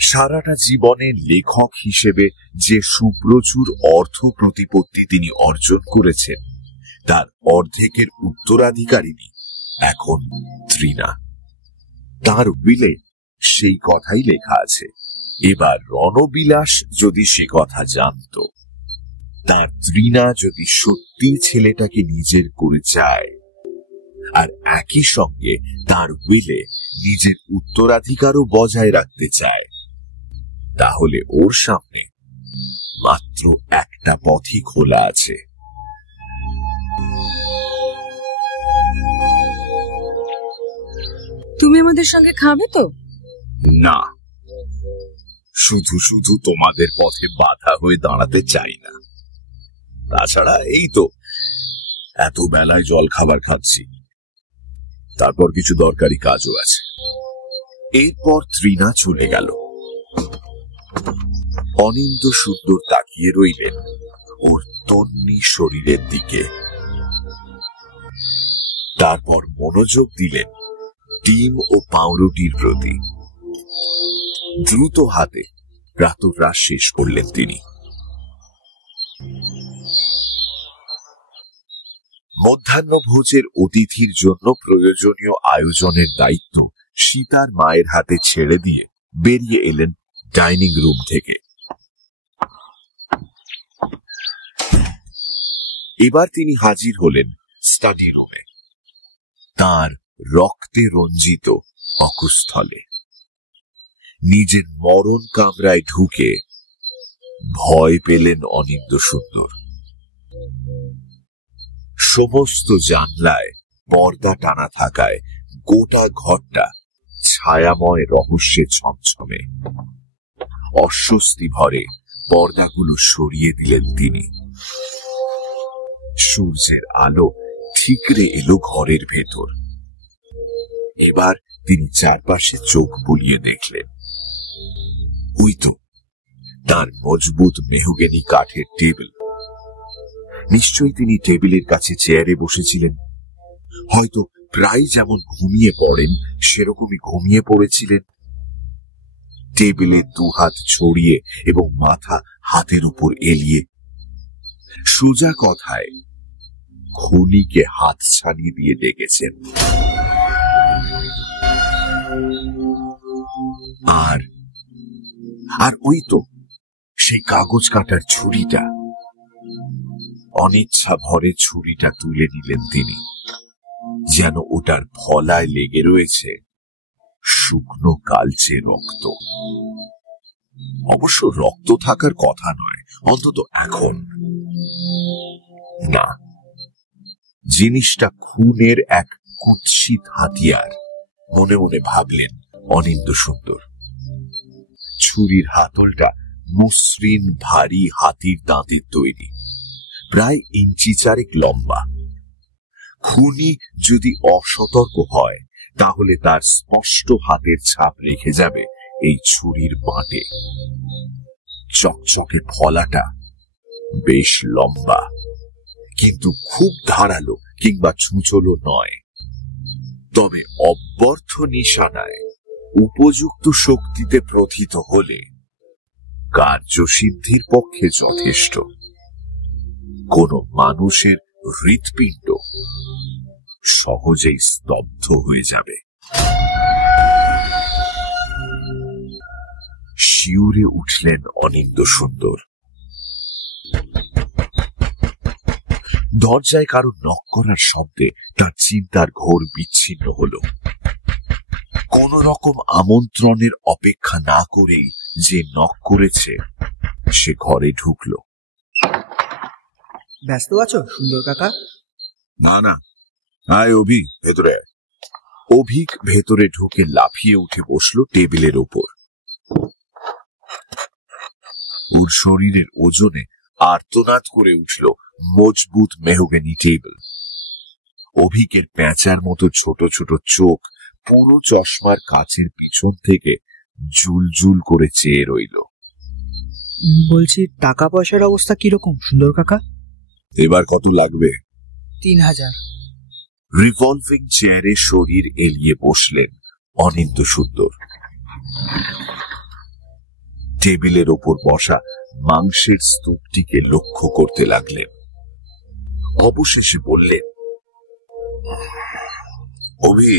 সারাটা জীবনে লেখক হিসেবে যে সুপ্রচুর অর্থ প্রতিপত্তি তিনি অর্জন করেছেন, তার অর্ধেকের উত্তরাধিকারিণী এখন তৃণা। তার উইলে সেই কথাই লেখা আছে। এবার রণবিলাস যদি সে কথা জানত, তার তৃণা যদি সত্যি ছেলেটাকে নিজের করে চায় আর একই সঙ্গে তার উইলে নিজের উত্তরাধিকারও বজায় রাখতে চায়, তাহলে ওর সামনে মাত্র একটা পথই খোলা আছে। তুমি আমাদের সঙ্গে খাবে তো? না, শুধু শুধু তোমাদের পথে বাধা হয়ে দাঁড়াতে চাই না। তাছাড়া এই তো এত বেলায় জল খাবার খাচ্ছি, তারপর কিছু দরকারি কাজও আছে। এরপর তৃণা চলে গেল। অনিন্দ সুন্দর তাকিয়ে রইলেন ওর তন্নি শরীরের দিকে। তারপর মনোযোগ দিলেন ডিম ও পাউরুটির প্রতি। দ্রুত হাতে প্রাতরাশ শেষ করলেন তিনি। মধ্যাহ্ন ভোজের অতিথির জন্য প্রয়োজনীয় আয়োজনের দায়িত্ব সীতার মায়ের হাতে ছেড়ে দিয়ে বেরিয়ে এলেন ডাইনিং রুম থেকে। এবার তিনি হাজির হলেন স্টাডি রুমে, তার রক্তে রঞ্জিত অকুস্থলে। নিজের মরণ কামরায় ঢুকে ভয় পেলেন অনিন্দ সুন্দর। সমস্ত জানলায় পর্দা টানা থাকায় গোটা ঘরটা ছায়াময় রহস্যে ছমছমে। অস্বস্তি ভরে পর্দাগুলো সরিয়ে দিলেন তিনি। সূর্যের আলো ঠিকরে এলো ঘরের ভেতর। এবার তিনি চারপাশে চোখ বুলিয়ে দেখলেন। ওই তো তার মজবুত মেহগনি কাঠের টেবিল। নিশ্চয়ই তিনি টেবিলের কাছে চেয়ারে বসেছিলেন। হয়তো প্রায় যেমন ঘুমিয়ে পড়েন সেরকমই ঘুমিয়ে পড়েছিলেন। টেবিলে দুহাত ছড়িয়ে এবং মাথা হাতের উপর এলিয়ে। সোজা কথায় খুনিকে হাত ছাড়িয়ে দিয়ে ডেকেছেন। আর ওই তো সেই কাগজ কাটার ছুরিটা। অনিচ্ছা ভরে ছুরিটা তুলে নিলেন তিনি, যেন ওটার ফলায় লেগে রয়েছে শুকনো কালচে রক্ত। অবশ্য রক্ত থাকার কথা নয়, অন্তত এখন না। জিনিসটা খুনের এক কুৎসিত হাতিয়ার মনে মনে ভাবলেন অনিন্দ সুন্দর। ছুরির হাতলটা মসৃণ ভারী হাতির দাঁতের তৈরি, প্রায় ইঞ্চি চারেক লম্বা। খুনি যদি অসতর্ক হয় তাহলে তার স্পষ্ট হাতের ছাপ রেখে যাবে এই ছুরির বাঁটে। চকচকে ফলাটা বেশ লম্বা, কিন্তু খুব ধারালো কিংবা ছুঁচলো নয়। তবে অব্যর্থ নিশানায় উপযুক্ত শক্তিতে প্রথিত হলে কার্যসিদ্ধির পক্ষে যথেষ্ট। কোন মানুষের হৃৎপিণ্ড সহজেই স্তব্ধ হয়ে যাবে। শিউরে উঠলেন অনিন্দ সুন্দর। দরজায় কারো নক করার শব্দে তার চিন্তার ঘোর বিচ্ছিন্ন হল। কোন রকম আমন্ত্রণের অপেক্ষা না করেই যে নক করেছে সে ঘরে ঢুকল। ব্যস্ত আছো সুন্দর কাকা? না না, আয় অভি, ভেতরে। অভিক ভেতরে ঢুকে লাফিয়ে উঠে বসল টেবিলের ওপর। ওর শরীরের ওজনে আর্তনাদ করে উঠল মজবুত মেহগনি টেবিল। অভিকের প্যাঁচার মতো ছোট ছোট চোখ পুরো চশমার কাচের পিছন থেকে জুলজুল করে চেয়ে রইল। বলছি, টাকা পয়সার অবস্থা কিরকম সুন্দর কাকা? এবার কত লাগবে? 3000। রিভলভিং চেয়ারে শরীর এলিয়ে বসলেন অনিন্দ সুন্দর। টেবিলের ওপর বসা মাংসের স্তূপটিকে লক্ষ্য করতে লাগলেন। অবশেষে বললেন, অভি,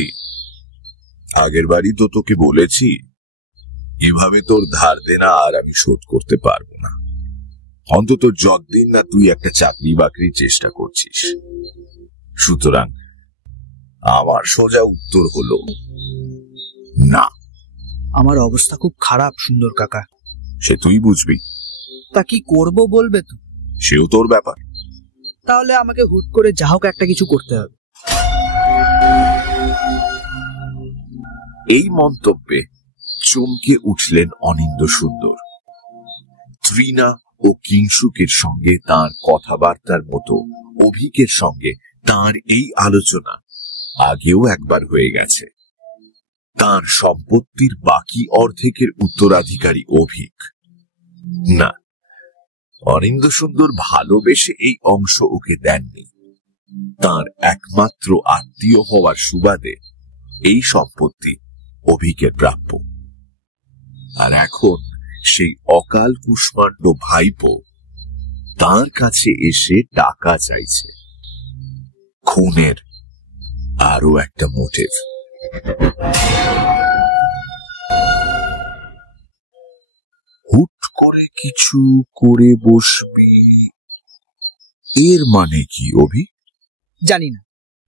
আগের বারই তো তোকে বলেছি এভাবে তোর ধার দেনা আর আমি শোধ করতে পারবো না, অন্তত যতদিন না তুই একটা চাকরি বাকরির চেষ্টা করছিস। সুতরাং আমার সোজা উত্তর হলো না। আমার অবস্থা খুব খারাপ সুন্দর কাকা। সে তুই বুঝবি। তা কি করব বলবে তো? সেও তোর ব্যাপার। তাহলে আমাকে হুট করে যা হোক একটা কিছু করতে হবে। এই মন্তব্যে চমকে উঠলেন অনিন্দ্য সুন্দর। ত্রিনা ও কিংসুকের সঙ্গে তার কথাবার্তার মতো অভিকের সঙ্গে তার এই আলোচনা আগেও একবার হয়ে গেছে। তার সম্পত্তির বাকি অর্ধেকের উত্তরাধিকারী অভিক না, অনিন্দ্য সুন্দর ভালোবেসে এই অংশ ওকে দেননি। তার একমাত্র আত্মীয় হওয়ার সুবাদে এই সম্পত্তি অভিকের প্রাপ্য। আর এখন সেই অকাল কুষ্মাণ্ড ভাইপো তার কাছে এসে টাকা চাইছে। খুনের আরো একটা মোটিভ। হুট করে কিছু করে বসবি, এর মানে কি অভি? জানি না,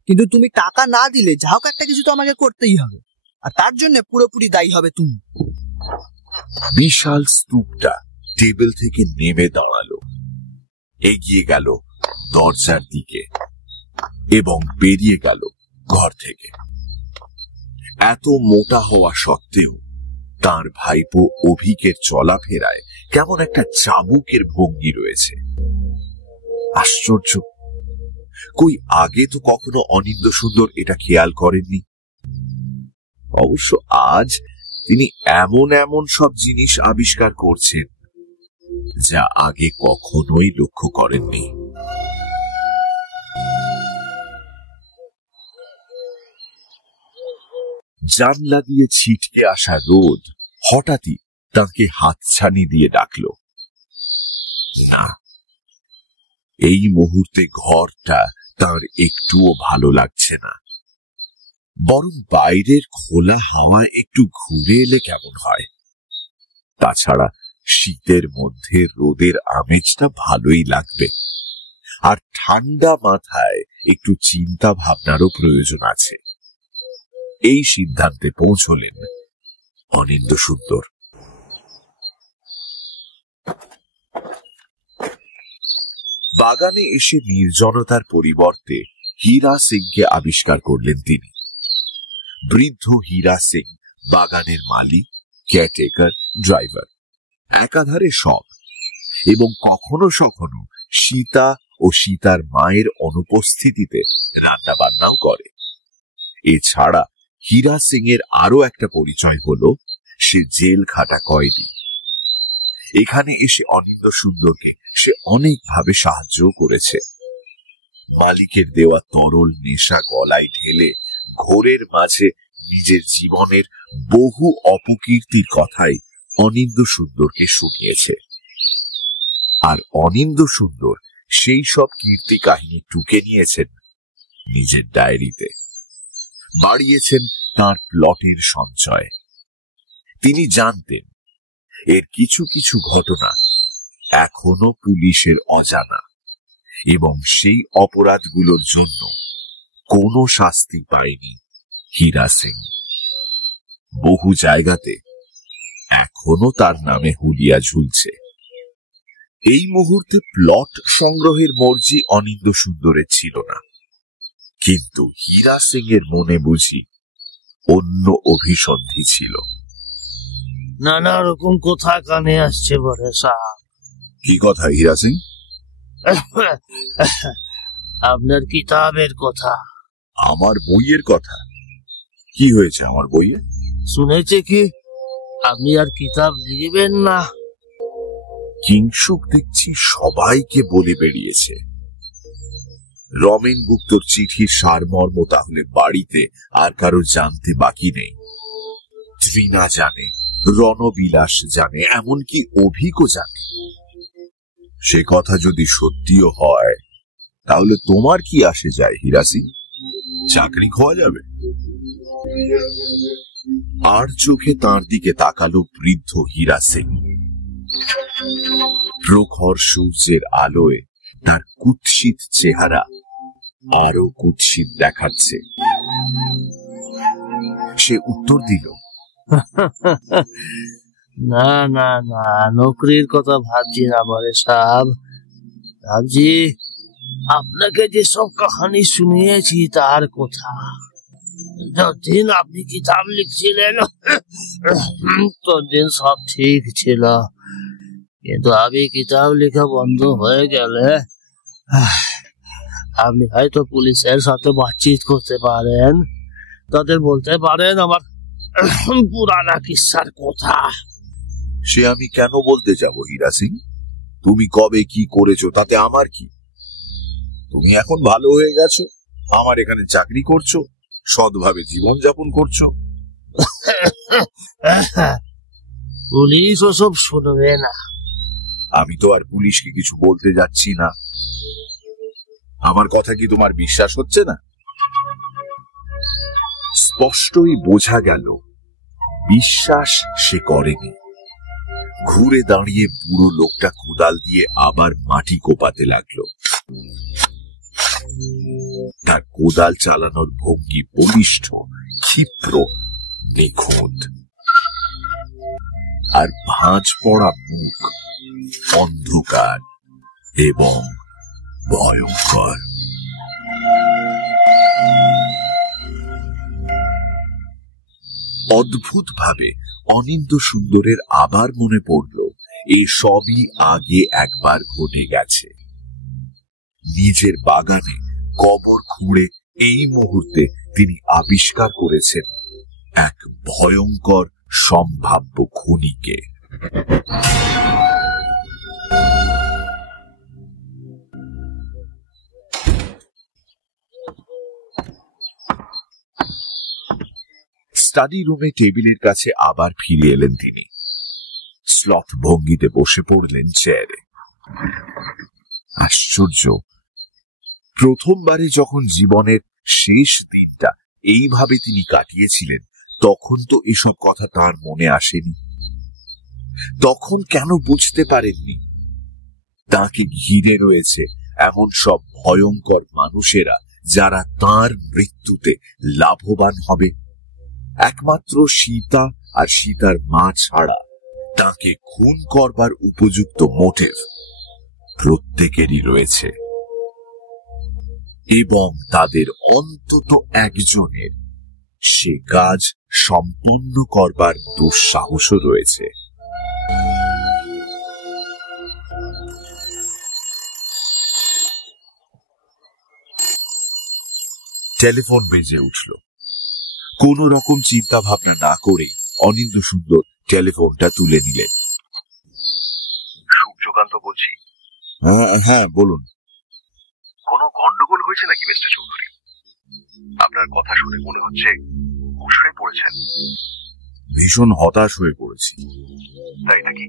কিন্তু তুমি টাকা না দিলে যা হোক একটা কিছু তো আমাকে করতেই হবে, আর তার জন্য পুরোপুরি দায়ী হবে তুমি। বিশাল স্তূপটা টেবিল থেকে নেমে দাঁড়ালো, এগিয়ে গেল দরজার দিকে এবং বেরিয়ে গেল ঘর থেকে। এত মোটা হওয়া সত্ত্বেও তার ভাইপো অভিকের চলাফেরায় কেমন একটা চাবুকের ভঙ্গি রয়েছে। আশ্চর্য, কই আগে তো কখনো অনিন্দ্য সুন্দর এটা খেয়াল করেননি। অবশ্য আজ তিনি এমন এমন সব জিনিস আবিষ্কার করছেন যা আগে কখনোই লক্ষ্য করেননি। জানলা দিয়ে ছিটকে আসা রোদ হঠাৎই তাকে হাতছানি দিয়ে ডাকল। না, এই মুহূর্তে ঘরটা তার একটুও ভালো লাগছে না, বরং বাইরের খোলা হাওয়া একটু ঘুরে এলে কেমন হয়। তাছাড়া শীতের মধ্যে রোদের আমেজটা ভালোই লাগবে, আর ঠান্ডা মাথায় একটু চিন্তা ভাবনারও প্রয়োজন আছে। এই সিদ্ধান্তে পৌঁছলেন অনিন্দ্য সুন্দর। বাগানে এসে নির্জনতার পরিবর্তে হীরা সিংকে আবিষ্কার করলেন তিনি। বৃদ্ধ হীরা সিং বাগানের মালিক, কেয়ারটেকার, ড্রাইভার, একাধারে সব, এবং কখনো কখনো সীতা ও সীতার মায়ের অনুপস্থিতিতে রান্না বান্নাও করে। এছাড়া হীরা সিং এর আরো একটা পরিচয় হলো সে জেল খাটা কয়েদি। এখানে এসে অনিন্দ্য সুন্দরকে সে অনেকভাবে সাহায্য করেছে। মালিকের দেওয়া তরল নেশা গলায় ঢেলে ঘোরের মাঝে নিজের জীবনের বহু অপকীর্তির কথাই অনিন্দ্য সুন্দরকে শুনিয়েছে। আর অনিন্দ্য সুন্দর সেই সব কীর্তি কাহিনী টুকে নিয়েছেন নিজের ডায়েরিতে, বাড়িয়েছেন তার প্লটের সঞ্চয়। তিনি জানতেন এর কিছু কিছু ঘটনা এখনো পুলিশের অজানা, এবং সেই অপরাধগুলোর জন্য কোনো শাস্তি পায়নি হীরা সিং। বহু জায়গাতে এখনো তার নামে হুলিয়া ঝুলছে। এই মুহূর্তে প্লট সংগ্রহের মর্জি অনিন্দ্য সুন্দরের ছিল না, কিন্তু হীরা সিং এর মনে বুঝি অন্য অভিসন্ধি ছিল। নানা রকম কথা কানে আসছে বড় সাহেব। কি কথা হীরা সিং? আপনার কিতাবের কথা। আমার বইয়ের কথা? কি হয়েছে আমার বইয়ে? শুনেছে কি আপনি আর কিতাব লিখবেন না? কিংসুক দেখছি সবাইকে বলে বেরিয়েছে। রমেন গুপ্তর চিঠির সারমর্ম তাহলে বাড়িতে আর কারো জানতে বাকি নেই। ত্রিনা জানে, রণবিলাস জানে, এমনকি অভিকও জানে। সে কথা যদি সত্যিও হয় তাহলে তোমার কি আসে যায় হীরা সিং? চাকরি খোয়া যাবে। আর চোখে তার দিকে তাকালো বৃদ্ধ হীরা সিং। প্রখর সূর্যের আলোয় তার কুৎসিত চেহারা আরো কুৎসিত দেখাচ্ছে। সে উত্তর দিল, না না না, নৌকরির কথা ভাবছি না বড় সাহেব। ভাবছি আপনাকে যেসব কাহানি শুনিয়েছি তার কথা। যতদিন আপনি কিতাব লিখছিলেন ততদিন সব ঠিক ছিল, কিন্তু আমি কিতাব লেখা বন্ধ হয়ে গেলে আপনি হয়তো পুলিশের সাথে বাতচিত করতে পারেন, তাদের বলতে পারেন আমার পুরানা কিস্সার কথা। সে আমি কেন বলতে যাব হীরা সিং? তুমি কবে কি করেছো তাতে আমার কি? তুমি এখন ভালো হয়ে গেছো, আমার এখানে চাকরি করছো, সৎভাবে জীবনযাপন করছো। পুলিশ ওসব শুনবে না। আমি তো আর পুলিশকে কিছু বলতে যাচ্ছি না। আমার কথা কি তোমার বিশ্বাস হচ্ছে না? স্পষ্টই বোঝা গেল বিশ্বাস সে করেনি। ঘুরে দাঁড়িয়ে পুরো লোকটা কোদাল দিয়ে আবার মাটি কোপাতে লাগলো। তার কোদাল চালানোর ভঙ্গি বলিষ্ঠ, ক্ষিপ্র, নিখুঁত। আর ভাঁজ পড়া মুখ অন্ধকার এবং ভয়ঙ্কর। অদ্ভুতভাবে অনিন্দ্য সুন্দরের আবার মনে পড়ল এসবই আগে একবার ঘটে গেছে। নিজের বাগানে কবর খুঁড়ে এই মুহূর্তে তিনি আবিষ্কার করেছেন এক ভয়ঙ্কর সম্ভাব্য খুনিকে। স্টাডি রুমে টেবিলের কাছে আবার ফিরে এলেন তিনি। স্লথ ভঙ্গিতে বসে পড়লেন চেয়ারে। আশ্চর্য, প্রথমবারে যখন জীবনের শেষ দিনটা এইভাবে তিনি কাটিয়েছিলেন তখন তো এসব কথা তার মনে আসেনি। তখন কেন বুঝতে পারেননি তাকে ঘিরে রয়েছে এমন সব ভয়ঙ্কর মানুষেরা যারা তার মৃত্যুতে লাভবান হবে? একমাত্র সীতা আর সীতার মা ছাড়া তাকে খুন করবার উপযুক্ত মোটিভ প্রত্যেকেরই রয়েছে, এবং তাদের অন্তত একজনের সে কাজ সম্পন্ন করবার দুঃসাহসও রয়েছে। টেলিফোন বেজে উঠল। কোন রকম চিন্তা ভাবনা না করে অনিন্দ্য সুন্দর টেলিফোনটা তুলে নিলেন। সূর্যকান্ত বলছি। হ্যাঁ বলুন। কোনো গন্ডগোল হয়েছে নাকি মিস্টার চৌধুরী? আপনার কথা শুনে মনে হচ্ছে হুঁশে পড়েছেন। ভীষণ হতাশ হয়ে পড়েছি। তাই নাকি?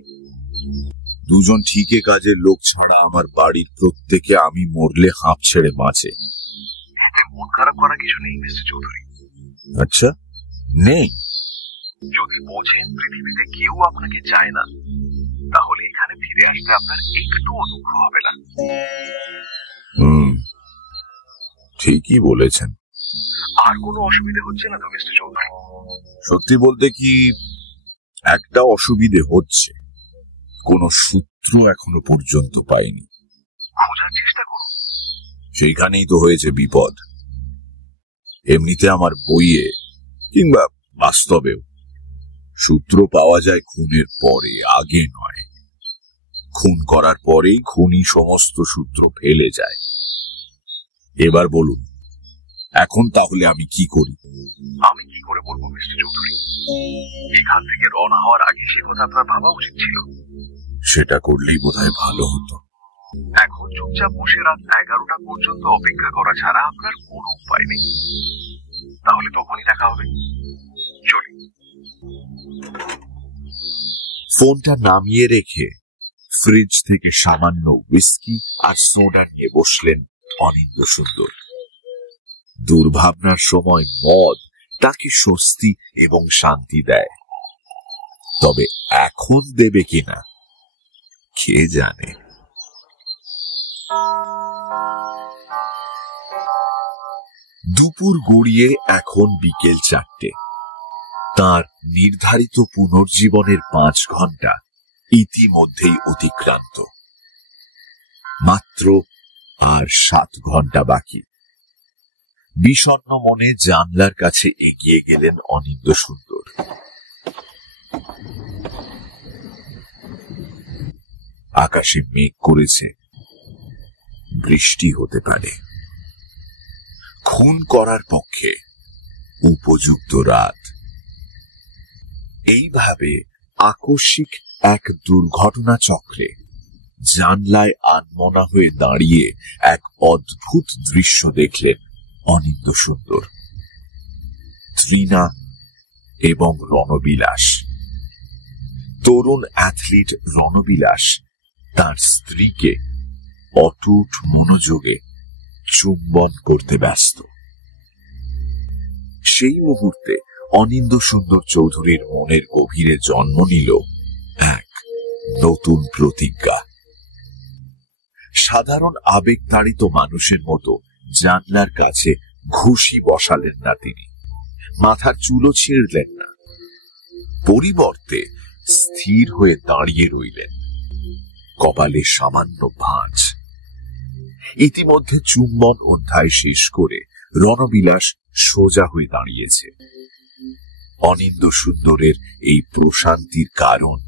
দুজন ঠিকে কাজের লোক ছাড়া আমার বাড়ির প্রত্যেকে আমি মরলে হাঁপ ছেড়ে বাঁচে। মন খারাপ করা কিছু নেই মিস্টার চৌধুরী। আচ্ছা, নেই? যদি বোঝেন পৃথিবীতে কেউ আপনাকে চায় না, তাহলে এখানে ফিরে আসতে আপনার একটুও দুঃখ হবে না। ঠিকই বলেছেন। আর কোনো অসুবিধা হচ্ছে না তো মিস্টার চৌধুরী? সত্যি বলতে কি, একটা অসুবিধে হচ্ছে, কোনো সূত্র এখনো পর্যন্ত পাইনি। খোঁজার চেষ্টা করুন। সেইখানেই তো হয়েছে বিপদ। এমনিতে আমার বইয়ে কিংবা বাস্তবেও সূত্র পাওয়া যায় খুনের পরে, আগে নয়। খুন করার পরেই খুনি সমস্ত সূত্র ফেলে যায়। এবার বলুন, এখন তাহলে আমি কি করি? আমি কি করে বলবো মিস্টার চৌধুরী? এখান থেকে রওনা হওয়ার আগে সে কথা আপনার ভাবা উচিত ছিল। সেটা করলেই বোধহয় ভালো হতো। এখন চুপচাপ বসে রাত 11টা পর্যন্ত অপেক্ষা করা ছাড়া আপনার কোনো উপায় নেই। তাহলে তখনই দেখা হবে। চলি। ফোনটা নামিয়ে রেখে ফ্রিজ থেকে সামান্য হুইস্কি আর সোডা নিয়ে বসলেন অনিন্দ সুন্দর। দুর্ভাবনার সময় মদ তাকে স্বস্তি এবং শান্তি দেয়, তবে এখন দেবে কিনা কে জানে। দুপুর গড়িয়ে এখন বিকেল 4টে। তার নির্ধারিত পুনর্জীবনের 5 ঘন্টা ইতিমধ্যেই অতিক্রান্ত। মাত্র আর 7 ঘন্টা বাকি। বিষণ্ণ মনে জানলার কাছে এগিয়ে গেলেন অনিন্দ সুন্দর। আকাশে মেঘ করেছে, বৃষ্টি হতে পারে। খুন করার পক্ষে উপযুক্ত রাত। এইভাবে আকস্মিক এক দুর্ঘটনা চক্রে জানলায় আনমনা হয়ে দাঁড়িয়ে এক অদ্ভুত দৃশ্য দেখলেন অনিন্দ সুন্দর। তৃণা এবং রণবিলাস। তরুণ অ্যাথলিট রণবিলাস তার স্ত্রীকে অটুট মনোযোগে চুম্বন করতে ব্যস্ত। সেই মুহূর্তে অনিন্দ সুন্দর চৌধুরীর মনের গভীরে জন্ম নিল এক নতুন প্রতিজ্ঞা। সাধারণ আবেগতাড়িত মানুষের মতো জানলার কাছে ঘুষি বসালেন না তিনি, মাথার চুলও ছিঁড়লেন না। পরিবর্তে স্থির হয়ে দাঁড়িয়ে রইলেন, কপালে সামান্য ভাঁজ। ইতিমধ্যে চুম্বন অধ্যায় শেষ করে রণবিলাস সোজা হয়ে দাঁড়িয়েছে। অনিন্দ সুন্দরের এই প্রশান্তির কারণ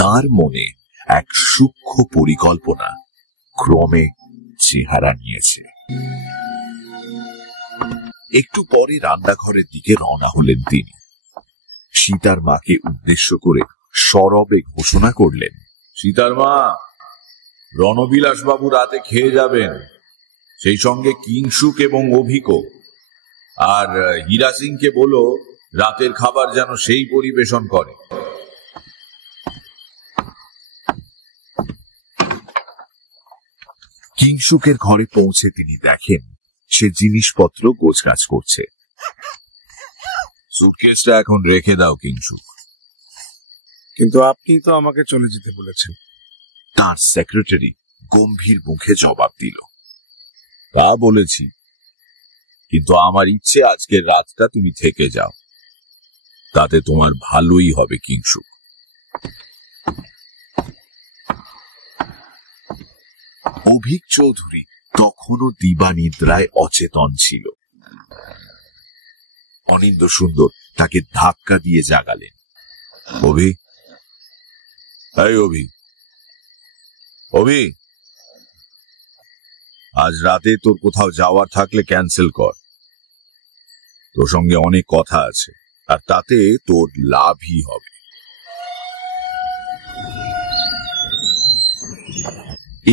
তার মনে এক সূক্ষ্ম পরিকল্পনা ক্রমে চেহারা নিয়েছে। একটু পরে রান্নাঘরের দিকে রওনা হলেন তিনি। সীতার মাকে উদ্দেশ্য করে সরবে ঘোষণা করলেন, সীতার মা, রণবিলাস বাবু রাতে খেয়ে যাবেন, সেই সঙ্গে কিংসুক এবং অভিকো। আর হীরা সিংকে বলো রাতের খাবার যেন সেই পরিবেশন করে। কিংসুকের ঘরে পৌঁছে তিনি দেখেন সে জিনিসপত্র গোছগাছ করছে। সুটকেসটা এখন রেখে দাও কিংসুক। কিন্তু আপনি তো আমাকে চলে যেতে বলেছেন। তার সেক্রেটারি গম্ভীর মুখে জবাব দিল, তা বলেছি, কিন্তু আমার ইচ্ছে আজকের রাতটা তুমি থেকে যাও, তাতে তোমার ভালোই হবে কিংসুক। অভিক চৌধুরী তখনও দিবানিদ্রায় অচেতন ছিল। অনিন্দ সুন্দর তাকে ধাক্কা দিয়ে জাগালেন। অভি, এই অভি, অভি, আজ রাতে তোর কোথাও যাওয়ার থাকলে ক্যান্সেল কর। তোর সঙ্গে অনেক কথা আছে, আর তাতে তোর লাভই হবে।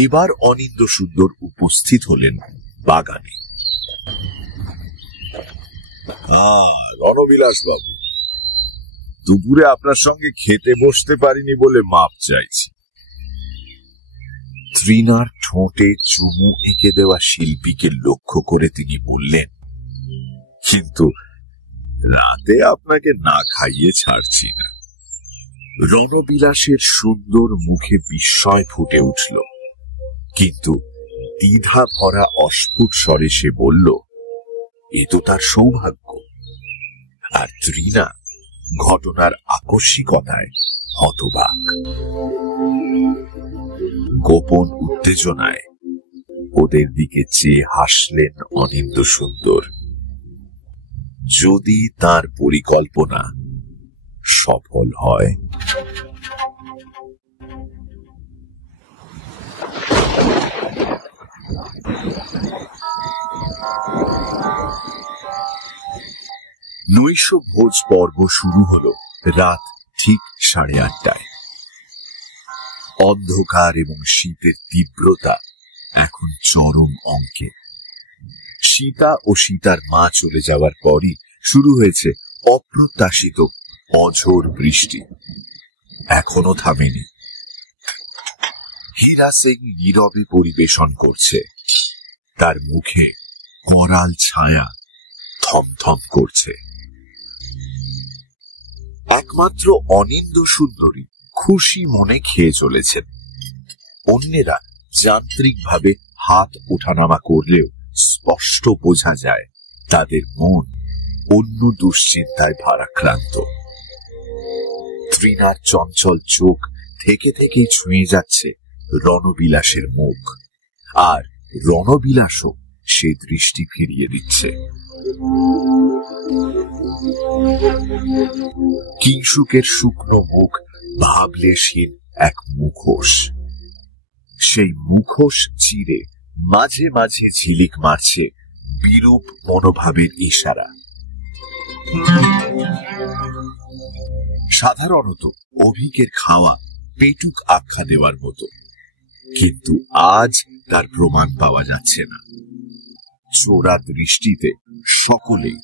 এবার অনিন্দ সুন্দর উপস্থিত হলেন বাগানে। রণবিলাস বাবু, দুপুরে আপনার সঙ্গে খেতে বসতে পারিনি বলে মাপ চাইছি। তৃণার ঠোঁটে চুমু এঁকে দেওয়া শিল্পীকে লক্ষ্য করে তিনি বললেন, কিন্তু রাতে আপনাকে না খাইয়ে ছাড়ছি না। রণবিলাসের সুন্দর মুখে বিস্ময় ফুটে উঠল, কিন্তু দ্বিধা ভরা অস্ফুট স্বরে সে বলল, এ তো তার সৌভাগ্য। আর তৃণা ঘটনার আকস্মিকতায় হতবাক। গোপন উত্তেজনায় ওদের দিকে চেয়ে হাসলেন অনিন্দ সুন্দর। যদি তার পরিকল্পনা সফল হয়। নৈশ ভোজ পর্ব শুরু হলো রাত ঠিক 8:30টায়। অন্ধকার এবং শীতের তীব্রতা এখন চরম অঙ্কে। সীতা ও সীতার মা চলে যাওয়ার পরই শুরু হয়েছে অপ্রত্যাশিত অঝোর বৃষ্টি। এখনো থামেনি। হীরা সিং নীরবে পরিবেশন করছে, তার মুখে করাল ছায়া থমথম করছে। একমাত্র অনিন্দ সুন্দরী খুশি মনে খেয়ে চলেছেন। অন্যেরা যান্ত্রিকভাবে হাত ওঠানামা করলেও স্পষ্ট বোঝা যায় তাদের মন অন্য দুশ্চিন্তায় ভারাক্রান্ত। তৃণার চঞ্চল চোখ থেকে থেকেই ছুঁয়ে যাচ্ছে রণবিলাসের মুখ, আর রণবিলাসও সে দৃষ্টি ফিরিয়ে দিচ্ছে। কিংসুকের শুকনো মুখ ভাবলেশহীন এক মুখোশ। সেই মুখোশ চিরে মাঝে মাঝে ঝিলিক মারছে বিরূপ মনোভাবের ইশারা। সাধারণত অভিকের খাওয়া পেটুক আখ্যা দেওয়ার মতো, কিন্তু আজ তার প্রমাণ পাওয়া যাচ্ছে না। চোরা দৃষ্টিতে সকলেই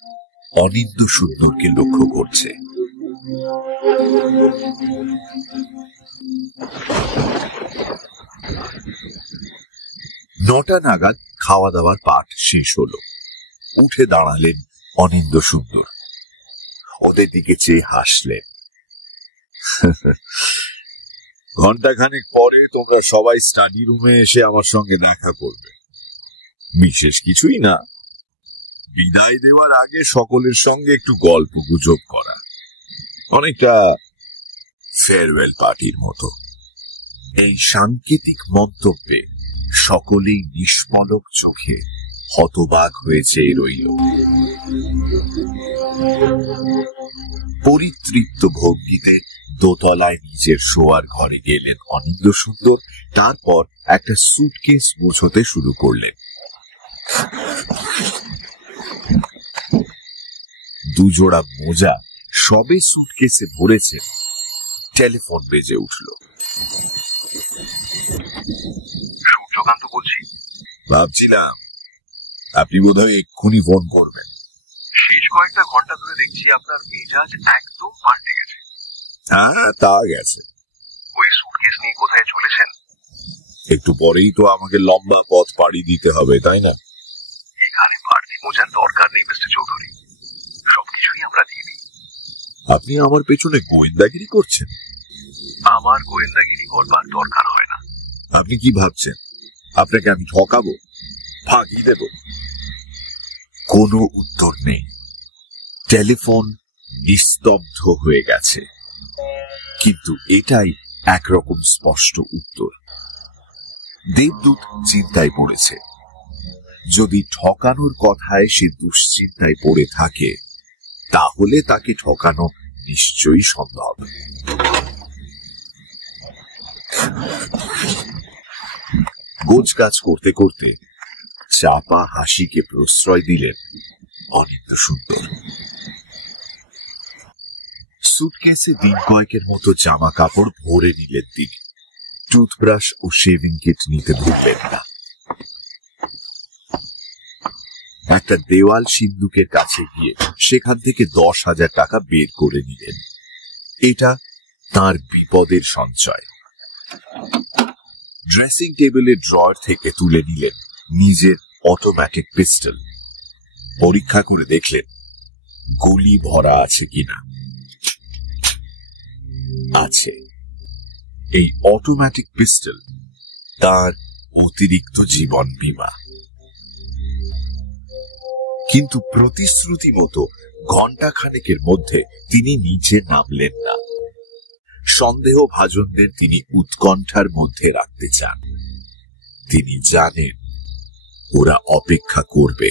অনিন্দ সুন্দরকে লক্ষ্য করছে। নটা নাগাদ খাওয়া দাওয়ার পাঠ শেষ হলো। উঠে দাঁড়ালেন অনিন্দ সুন্দর। ওদের দিকে চেয়ে হাসলেন। ঘন্টাখানেক পরে তোমরা সবাই স্টাডি রুমে এসে আমার সঙ্গে দেখা করবে। বিশেষ কিছুই না, বিদায় দেওয়ার আগে সকলের সঙ্গে একটু গল্প গুজব করা, অনেকটা ফেয়ারওয়েল পার্টির মতো। এই সাংকেতিক মন্তব্যে সকলেই নিষ্পলক চোখে হতবাক হয়ে চেয়ে রইল। পরিতৃপ্ত ভঙ্গিতে দোতলায় নিজের শোয়ার ঘরে গেলেন অনিন্দ সুন্দর। তারপর একটা সুটকেস গুছোতে শুরু করলেন। দুজোড়া মোজা সবে সুটকেসে ভরেছে, টেলিফোন বেজে উঠল। সূর্যকান্ত বলছি। ভাবছিলাম আপনি বোধহয় এক্ষুনি ফোন করবেন। শেষ কয়েকটা ঘন্টা ধরে দেখছি আপনার মেজাজ একদম পাল্টে গেছে। হ্যাঁ, তা গেছে। ওই সুটকেস নিয়ে কোথায় চলেছেন? একটু পরেই তো আমাকে লম্বা পথ পাড়ি দিতে হবে, তাই না? এখানে বাড়তি মোজার দরকার নেই মিস্টার চৌধুরী, সবকিছুই আমরা দিয়ে দিই। আপনি আমার পেছনে গোয়েন্দাগিরি করছেন? আমার গোয়েন্দাগিরি করবার দরকার হয় না। আপনি কি ভাবছেন আপনাকে আমি ঠকাবো, ফাঁকি দেব? কোনো উত্তর নেই। টেলিফোন নিস্তব্ধ হয়ে গেছে, কিন্তু এটাই একরকম স্পষ্ট উত্তর। দেবদূত চিন্তায় পড়েছে। যদি ঠকানোর কথায় সে দুশ্চিন্তায় পড়ে থাকে, তাহলে তাকে ঠকানো নিশ্চয়ই সম্ভব। গোছগাছ করতে করতে চাপা হাসিকে প্রশ্রয় দিলেন অনিন্দ সুন্দর। সুটকেসে দিন কয়েকের মতো জামা কাপড় ভরে নিলেন তিনি। টুথব্রাশ ও শেভিং কিট নিতে ভুললেন না। একটা দেওয়াল সিন্দুকের কাছে গিয়ে সেখান থেকে 10,000 টাকা বের করে নিলেন। এটা তার বিপদের সঞ্চয়। ড্রেসিং টেবিলের ড্রয়ার থেকে তুলে নিলেন নিজের অটোমেটিক পিস্টল। পরীক্ষা করে দেখলেন গুলি ভরা আছে কিনা। আছে। এই অটোমেটিক পিস্টল তার অতিরিক্ত জীবন বীমা। কিন্তু প্রতিশ্রুতি মতো ঘণ্টাখানেকের মধ্যে তিনি নিচে নামলেন না। সন্দেহভাজনদের তিনি উৎকণ্ঠার মধ্যে রাখতে চান। তিনি জানেন ওরা অপেক্ষা করবে।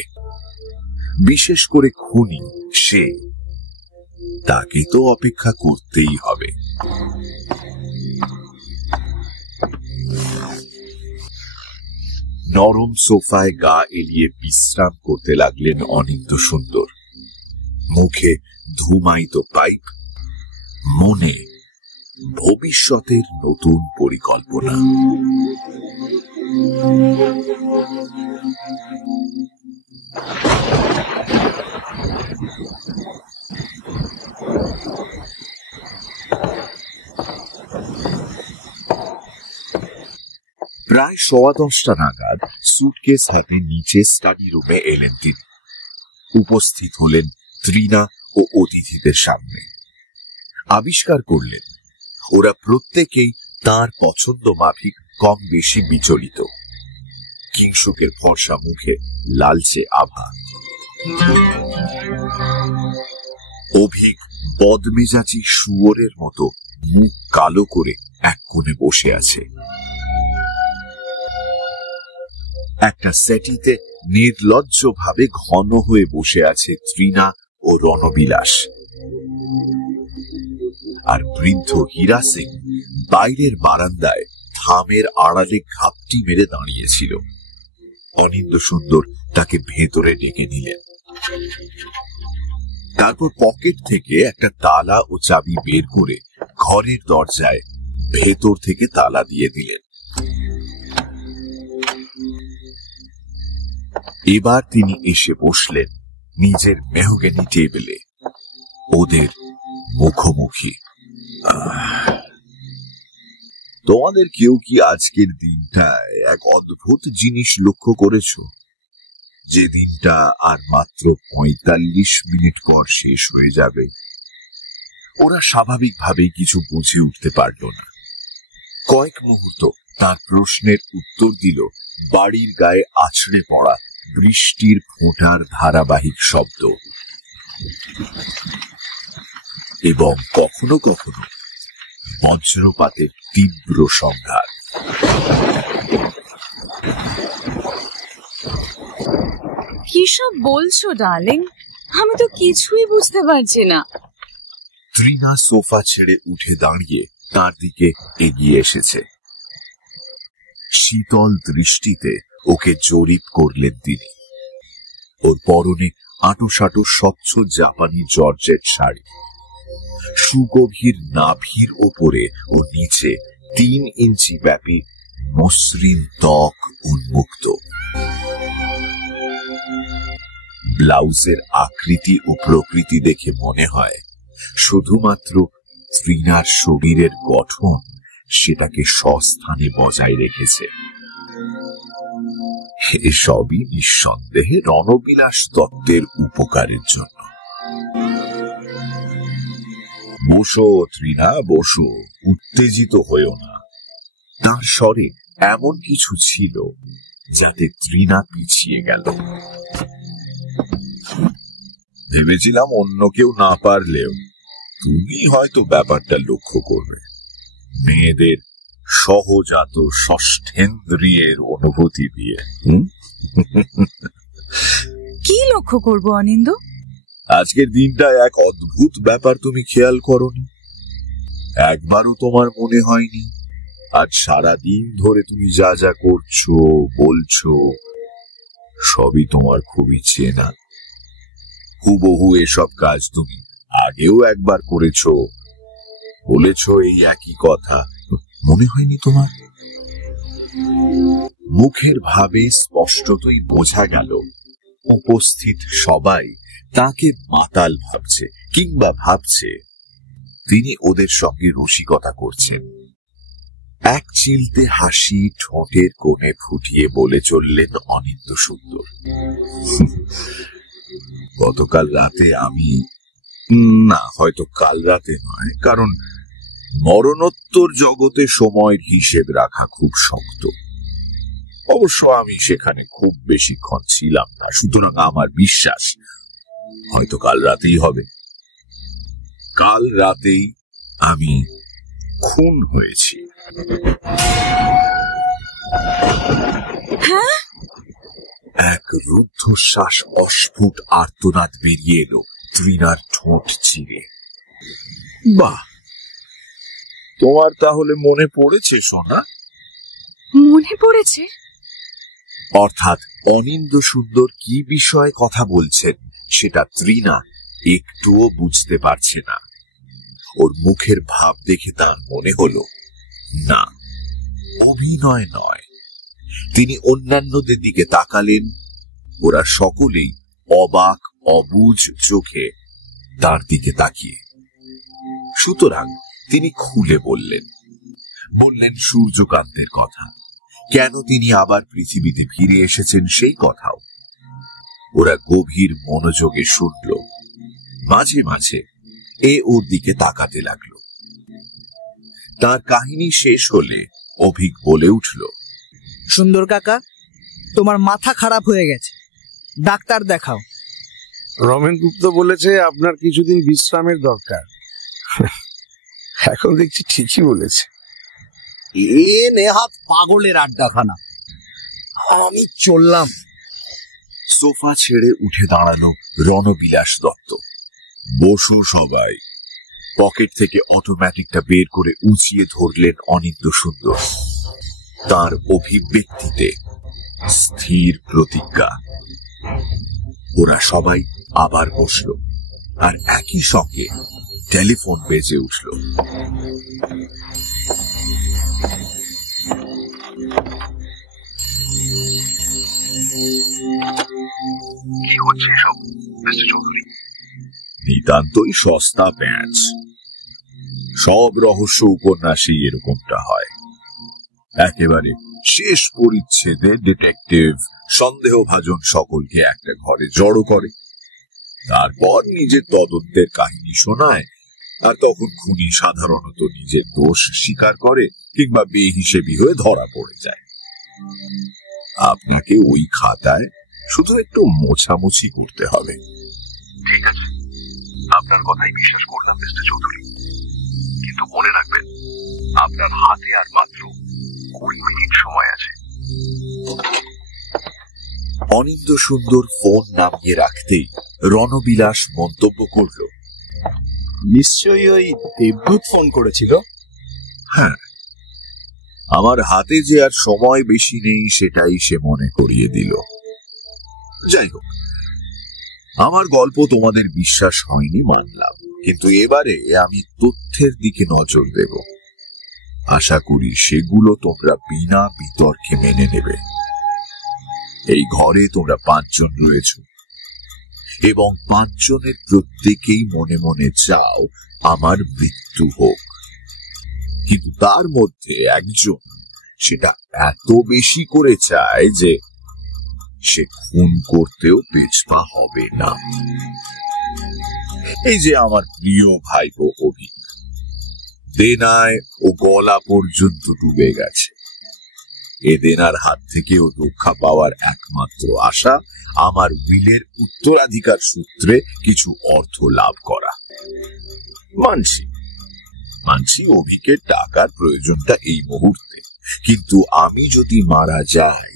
বিশেষ করে খুনি সে, তাকে তো অপেক্ষা করতেই হবে। নরম সোফায় গা এলিয়ে বিশ্রাম করতে লাগলেন অনিন্দ সুন্দর। মুখে ধূমায়িত পাইপ, মনে ভবিষ্যতের নতুন পরিকল্পনা। প্রায় 10:15 নাগাদ সুটকেস হাতে নিচে স্টাডি রুমে এলেন তিনি। উপস্থিত হলেন তৃণা ও অতিথিদের সামনে। আবিষ্কার করলেন ওরা প্রত্যেকেই তার পছন্দ মাফিক কম বেশি বিচলিত। কিংসুকের ফর্সা মুখে লালচে আভা। অভিক বদমেজাজি শুয়োরের মতো মুখ কালো করে এক কোণে বসে আছে। একটা সেটিতে নির্লজ্জভাবে ঘন হয়ে বসে আছে তৃণা ও রণবিলাস। আর বৃদ্ধ হীরা সিং বাইরের বারান্দায় থামের আড়ালে ঘাপটি মেরে দাঁড়িয়েছিল। অনিন্দ্য সুন্দর তাকে ভেতরে ডেকে নিলেন। তারপর পকেট থেকে একটা তালা ও চাবি বের করে ঘরের দরজায় ভেতর থেকে তালা দিয়ে দিলেন। এবার তিনি এসে বসলেন নিজের মেহগনি টেবিলে, ওদের মুখোমুখি। তোমাদের কেউ কি আজকের দিনটায় এক অদ্ভুত জিনিস লক্ষ্য করেছ? যে দিনটা আর মাত্র 45 মিনিট পর শেষ হয়ে যাবে। ওরা স্বাভাবিকভাবেই কিছু বুঝে উঠতে পারল না। কয়েক মুহূর্ত তার প্রশ্নের উত্তর দিল বাড়ির গায়ে আছড়ে পড়া বৃষ্টির ফোঁটার ধারাবাহিক শব্দ এবং কখনো কখনো বজ্রপাতের তীব্র সংঘাত। কি সব বলছো ডার্লিং? আমি তো কিছুই বুঝতে পারছি না। তৃণা সোফা ছেড়ে উঠে দাঁড়িয়ে তার দিকে এগিয়ে এসেছে। শীতল দৃষ্টিতে ওকে জরিপ করলেন তিনি। ওর পরনে আঁটোসাঁটো স্বচ্ছ জাপানি জর্জেট শাড়ি, সুগভীর নাভির ওপরে ও নিচে 3 ইঞ্চি ব্যাপী মসৃণ ত্বক উন্মুক্ত। ব্লাউজের আকৃতি ও প্রকৃতি দেখে মনে হয় শুধুমাত্র তৃণার শরীরের গঠন সেটাকে স্বস্থানে বজায় রেখেছে। এসবই নিঃসন্দেহে রণবিলাস দত্তের উপকারের জন্য। বসো তৃণা, বসো, উত্তেজিত হয়েও না। তার স্বরে এমন কিছু ছিল যাতে তৃণা পিছিয়ে গেল। ভেবেছিলাম অন্য কেউ না পারলেও তুমি হয়তো ব্যাপারটা লক্ষ্য করবে। মেয়েদের সহজাত ষষ্ঠেন্দ্রিয়ের অনুভূতি দিয়ে। কি লক্ষ্য করবো অনিন্দ? আজকের দিনটা এক অদ্ভুত ব্যাপার তুমি খেয়াল করোনি? একবারও তোমার মনে হয়নি আজ সারাদিন ধরে তুমি যা যা করছো বলছো সবই তোমার খুবই চেনা। হুবহু এসব কাজ তুমি আগেও একবার করেছো, বলেছো এই একই কথা, মনে হয়নি তোমার? মুখের ভাবে স্পষ্টতই বোঝা গেল উপস্থিত সবাই তাকে মাতাল ভাবছে, কিংবা ভাবছে তিনি ওদের সঙ্গে রসিকতা করছেন। এক চিলতে হাসি ঠোঁটের কোণে ফুটিয়ে বলে চললেন অনিন্দ সুন্দর, গতকাল রাতে আমি, না হয়তো কাল রাতে নয়, কারণ মরণোত্তর জগতে সময়ের হিসেব রাখা খুব শক্ত। অবশ্য আমি সেখানে খুব বেশিক্ষণ ছিলাম না, সুতরাং আমার বিশ্বাস হয়তো কাল রাতেই হবে। কাল রাতেই আমি খুন হয়েছি। এক রুদ্ধশ্বাস অস্ফুট আর্তনাদ বেরিয়ে এলো তৃণার ঠোঁট চিরে। বাহ, তোমার তাহলে মনে পড়েছে সোনা? মনে পড়েছে? অর্থাৎ অনিন্দ সুন্দর কি বিষয়ে কথা বলছেন সেটা তৃণা একটুও বুঝতে পারছে না। ওর মুখের ভাব দেখে তার মনে হলো না, অভিনয় নয়। তিনি অন্যান্যদের দিকে তাকালেন, ওরা সকলেই অবাক অবুঝ চোখে তার দিকে তাকিয়ে। সুতরাং তিনি খুলে বললেন সূর্যকান্তের কথা, কেন তিনি আবার পৃথিবীতে ফিরে এসেছেন সেই কথাও। ওরা গভীর মনোযোগে শুনল। মাঝে মাঝে ওর দিকে তাকাতে লাগলো। তার কাহিনী শেষ হলে অভিক বলে উঠল, সুন্দর কাকা, তোমার মাথা খারাপ হয়ে গেছে, ডাক্তার দেখাও। রমেন গুপ্ত বলেছে আপনার কিছুদিন বিশ্রামের দরকার। এখন দেখছি ঠিকই বলেছে। নেহাত পাগলের আড্ডাখানা, আমি চললাম। সোফা ছেড়ে উঠে দাঁড়ালো রণবিলাস দত্ত। বসো সবাই। পকেট থেকে অটোমেটিকটা বের করে উঁচিয়ে ধরলেন অনিন্দ্য সুন্দর। তার অভিব্যক্তিতে স্থির প্রতিজ্ঞা। ওরা সবাই আবার বসল, আর একই সঙ্গে টেলিফোন বেজে উঠল। কি হচ্ছে এসব মিস্টার চৌধুরী? নিতান্তই সস্তা প্যাঁচ। সব রহস্য উপন্যাসই এরকমটা হয়। একেবারে শেষ পরিচ্ছেদে ডিটেকটিভ সন্দেহভাজন সকলকে একটা ঘরে জড়ো করে, তারপর নিজের তদন্তের কাহিনী শোনায়, আর তখন খুনি সাধারণত নিজের দোষ স্বীকার করে কিংবা বেহিসেবি হয়ে ধরা পড়ে যায়। আপনাকে ওই খাতায় শুধু একটু মোছামুছি করতে হবে। ঠিক আছে, আপনার কথাই বিশ্বাস করলাম মিস্টার চৌধুরী, কিন্তু মনে রাখবেন আপনার হাতে আর মাত্র 20 মিনিট সময় আছে। অনিন্দ্য সুন্দর ফোন নামিয়ে রাখতেই রণবিলাস মন্তব্য করল, নিশ্চয়ই ওই দেবদূত ফোন করেছিল। হ্যাঁ, আমার হাতে যে আর সময় বেশি নেই সেটাই সে মনে করিয়ে দিল। যাই হোক, আমার গল্প তোমাদের বিশ্বাস হয়নি মানলাম, কিন্তু এবারে আমি তথ্যের দিকে নজর দেব। আশা করি সেগুলো তোমরা বিনা বিতর্কে মেনে নেবে। এই ঘরে তোমরা 5 জন রয়েছ, এবং 5 জনের প্রত্যেকেই মনে মনে চাও আমার মৃত্যু হোক, কিন্তু তার মধ্যে একজন সেটা এত বেশি করে চায় যে সে খুন করতেও পিছপা হবে না। এই যে আমার প্রিয় ভাইপো অভিক, দেনায় ও গলা পর্যন্ত ডুবে গেছে। এ দেনার হাত থেকেও রক্ষা পাওয়ার একমাত্র আশা আমার উইলের উত্তরাধিকার সূত্রে কিছু অর্থ লাভ করা। মানছি অভিকের টাকার প্রয়োজনটা এই মুহূর্তে, কিন্তু আমি যদি মারা যাই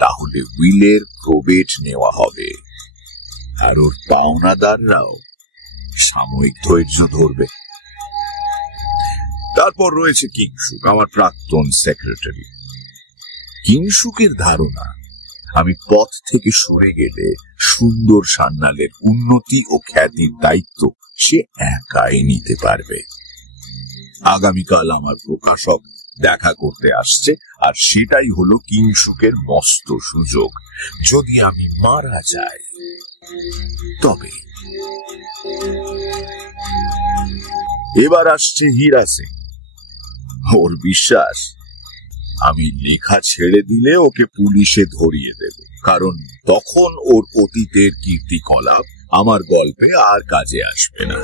তাহলে উইলের প্রবেট নেওয়া হবে, আর ওর পাওনাদাররাও সাময়িক ধৈর্য ধরবে। তারপর রয়েছে কিংসুক, আমার প্রাক্তন সেক্রেটারি। কিংসুকের ধারণা আমি পথ থেকে সরে গেলে সুন্দর সান্যালের উন্নতি ও খ্যাতির দায়িত্ব সে একাই নিতে পারবে। আগামীকাল আমার প্রকাশক দেখা করতে আসছে, আর সেটাই হলো কিংসুকের মস্ত সুযোগ। যদি আমি মারা যাই তবে। এবার আসছে হীরা সিং। ওর বিশ্বাস আমি লেখা ছেড়ে দিলে ওকে পুলিশে ধরিয়ে দেব, কারণ তখন ওর অতীতের কীর্তিকলাপ আমার গল্পে আর কাজে আসবে না।